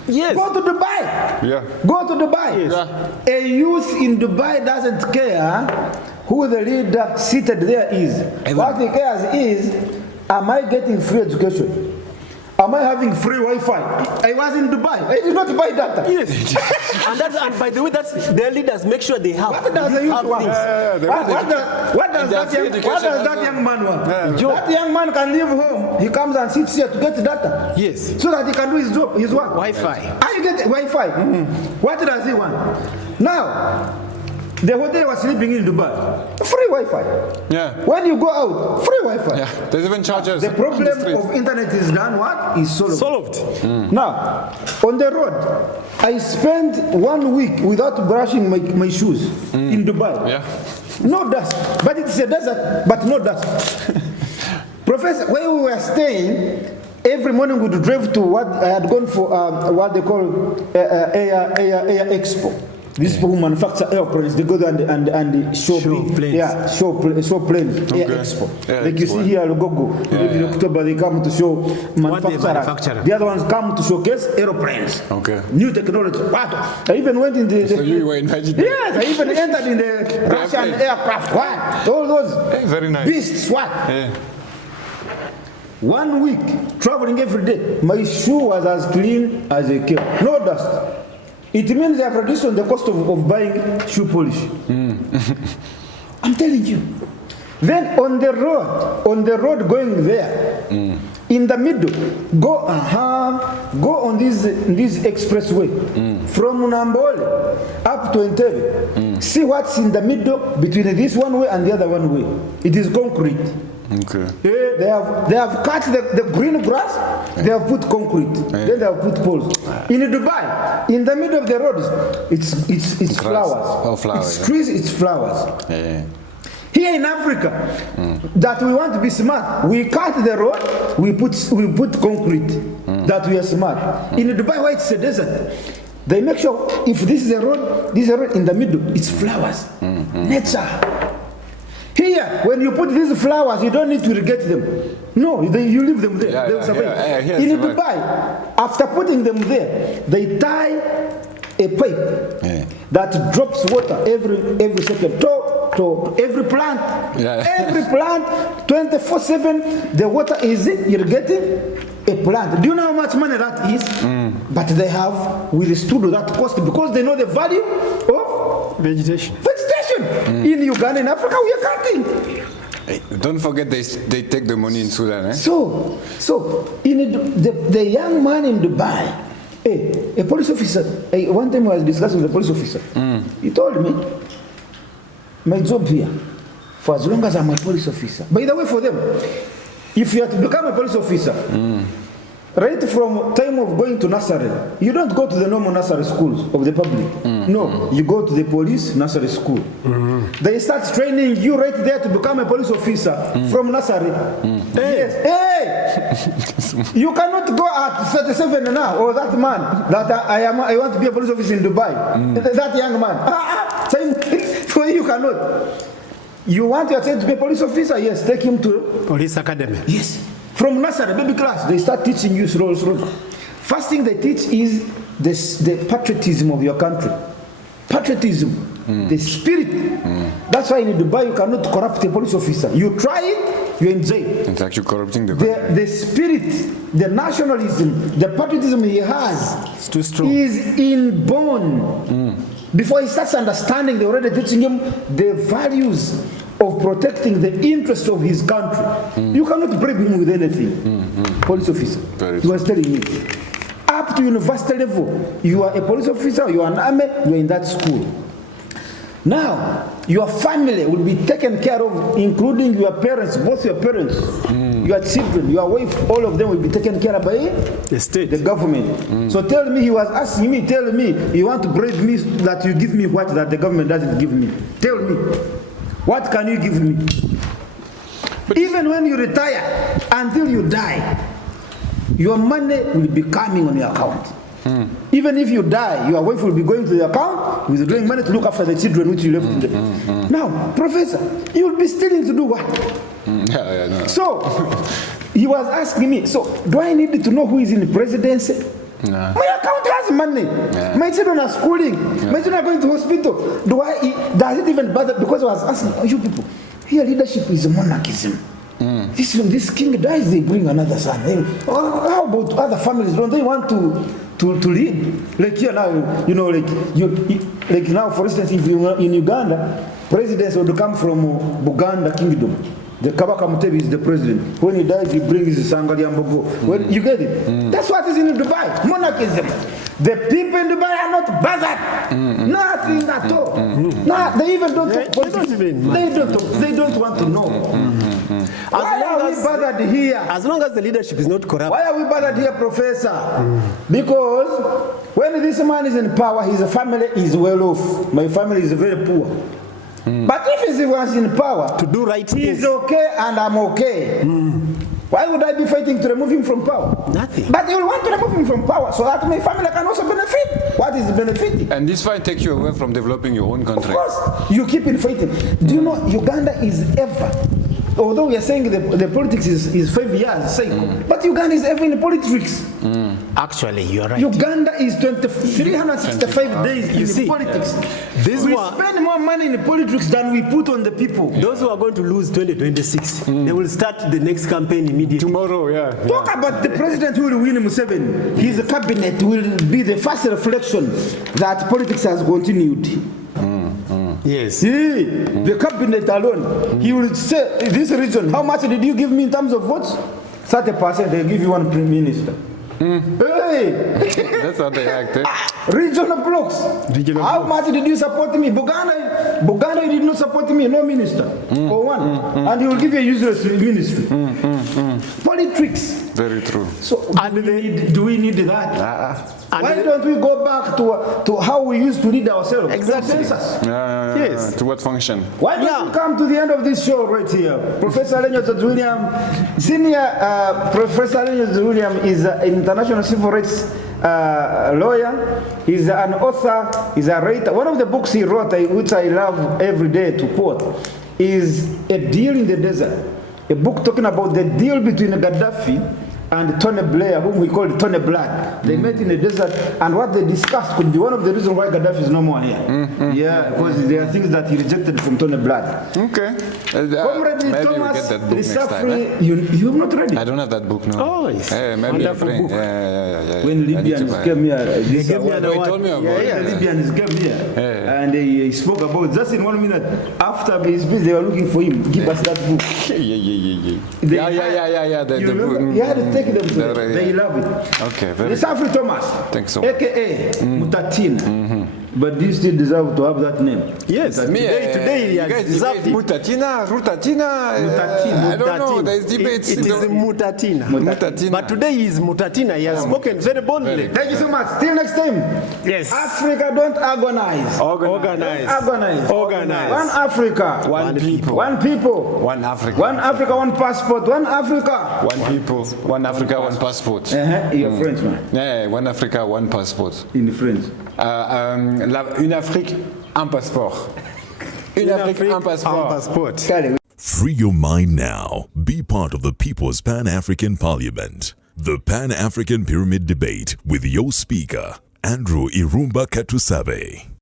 Yes. Go to Dubai. Yeah. Go to Dubai. Yeah. A youth in Dubai doesn't care who the leader seated there is. What he cares is, am I getting free education? Am I having free Wi-Fi? I was in Dubai. I did not buy data. Yes. and by the way, that's their leaders make sure they have. What does the youth want? What does that young man want? That young man can leave home. He comes and sits here to get data. Yes. So that he can do his job, his work. Wi-Fi. I get Wi-Fi. What does he want? Now, the hotel was sleeping in Dubai. Free Wi-Fi. Yeah. When you go out, free Wi-Fi. Yeah. There's even chargers. The problem on the street. of internet is done what? Is solved. Now, on the road, I spent 1 week without brushing my shoes in Dubai. Yeah. No dust. But it's a desert, but no dust. Professor, where we were staying, every morning we would drive to what I had gone for, what they call air expo. These people who manufacture airplanes, they go there and show planes. Yeah, show planes. Air expo. Yeah, like you see here, Logogo. In October, they come to show manufacture. The other ones come to showcase aeroplanes. Okay. New technology. I even went in the. So you were invited. Yes, I even entered in the Russian aircraft. What? All those Very nice. beasts. What? Yeah. 1 week traveling every day. My shoe was as clean as a kid. No dust. It means they have reduced on the cost of buying shoe polish. I'm telling you. Then on the road going there, in the middle, go on this expressway from Nambole up to Entebbe. See what's in the middle between this one way and the other one way. It is concrete. Okay. They have cut the green grass, they have put concrete, then they have put poles. In Dubai, in the middle of the roads, it's flowers. Oh, flowers. It's trees, it's flowers. Yeah. Here in Africa, that we want to be smart, we cut the road, we put concrete, that we are smart. In Dubai, where it's a desert, they make sure if this is a road in the middle, it's flowers, nature. Here, when you put these flowers, you don't need to irrigate them. No, you leave them there. They'll survive. In Dubai, after putting them there, they tie a pipe that drops water every second to every plant. Every plant, 24/7, the water is irrigating a plant. Do you know how much money that is? But we restored that cost because they know the value of vegetation. In Uganda, in Africa, we are cutting. Hey, don't forget they take the money in Sudan. So in the young man in Dubai, a police officer, one time I was discussing with a police officer. He told me, my job here, for as long as I'm a police officer, by the way, for them, if you have to become a police officer, right from time of going to nursery, you don't go to the normal nursery schools of the public. No, you go to the police nursery school. They start training you right there to become a police officer from nursery. Yes. Hey! You cannot go at 37 now, or that man that I want to be a police officer in Dubai. That young man. Same for you cannot. You want your child to be a police officer? Yes, take him to police academy. Yes. From nursery, baby class, they start teaching you slow. First thing they teach is the patriotism of your country. Patriotism, the spirit. That's why in Dubai you cannot corrupt a police officer. You try it, you're in jail. It's actually corrupting the spirit, the nationalism, the patriotism he has it's too strong. Is inborn. Before he starts understanding, they're already teaching him the values of protecting the interest of his country. You cannot break him with anything. Police officer. He was telling me. Up to university level, you are a police officer, you are an army, you are in that school. Now, your family will be taken care of, including your parents, both your parents, your children, your wife, all of them will be taken care of by the state, the government. So tell me, he was asking me, tell me, you want to break me that you give me what that the government doesn't give me. Tell me. What can you give me? But even when you retire, until you die, your money will be coming on your account. Even if you die, your wife will be going to the account, withdrawing money to look after the children which you left in the... Now, Professor, you will be stealing to do what? No. So, he was asking me, so do I need to know who is in the presidency? No. My account has money. My children are schooling. My children are going to hospital. Does it even bother? Because I was asking, you people, here leadership is monarchism. This king dies, they bring another son. How about other families? Don't they want to lead? Like here now, like now, for instance, if you in Uganda, presidents would come from Buganda kingdom. The Kabaka Mutebi is the president. When he dies, he brings his Sangali Ambogo. When you get it? That's what is in Dubai. Monarchism. The people in Dubai are not bothered. Nothing at all. No, they even don't talk politics. They don't want to know. Why are we bothered here? As long as the leadership is not corrupt. Why are we bothered here, Professor? Because when this man is in power, his family is well off. My family is very poor. But if he was in power, to do right he's things, okay and I'm okay. Why would I be fighting to remove him from power? Nothing. But you will want to remove him from power so that my family can also benefit. What is benefiting? And this fight takes you away from developing your own country. Of course, you keep in fighting. Do you know Uganda is ever, although we are saying the politics is 5 years, but Uganda is ever in politics. Actually, you are right. Uganda is 365 days in politics. We spend more money in politics than we put on the people. Those who are going to lose 2026, they will start the next campaign immediately. Tomorrow, yeah. Talk about the president who will win Museveni. His cabinet will be the first reflection that politics has continued. Yes. The cabinet alone, he will say, this region, how much did you give me in terms of votes? 30%, they give you one prime minister. Hey! That's how they act. Regional blocks. How much did you support me? Buganda, you did not support me, no minister. For one. And he will give you a useless ministry. Politics. Very true. So, do we need that? Why don't we go back to how we used to lead ourselves? Exactly. Yes. To what function? Why don't we come to the end of this show right here? Professor Alenyo William, Senior Professor Alenyo William is an international civil rights lawyer. He's an author, he's a writer. One of the books he wrote, which I love every day to quote, is A Deal in the Desert. A book talking about the deal between Gaddafi and Tony Blair, whom we call Tony Black. They met in the desert, and what they discussed could be one of the reasons why Gaddafi is no more here. Yeah, because there are things that he rejected from Tony Black. Okay. Comrade maybe Thomas, we'll get that book next time. You have not read it? I don't have that book now. Oh, it's maybe wonderful book. Yeah. When Libyans came here, They gave me an He award. told me about it. Libyans came here, and he spoke about, just in 1 minute, after his speech, they were looking for him. Give us that book. Yeah. The book. He had to take them to them. They love it. Okay, very It's Afri Thomas. Thanks so much. AKA Mutatina. But do you still deserve to have that name? Yes. Today he you has guys deserved debate it. Mutatina, Rutatina. Mutatina. I don't know. There's debates. It is Mutatina. Mutatina. But today he is Mutatina. He has spoken very boldly. Thank you so much. Till next time. Yes. Africa, don't agonize. Organize. Agonize. Organize. One Africa. One people. One people. One Africa. One Africa, one passport. One Africa. One people. One Africa, one passport. You're French, man. Yeah, one Africa, one passport. In French. Une Afrique, un passeport. Une Afrique, un passeport. Free your mind now. Be part of the People's Pan-African Parliament. The Pan-African Pyramid Debate with your speaker, Andrew Irumba Katusabe.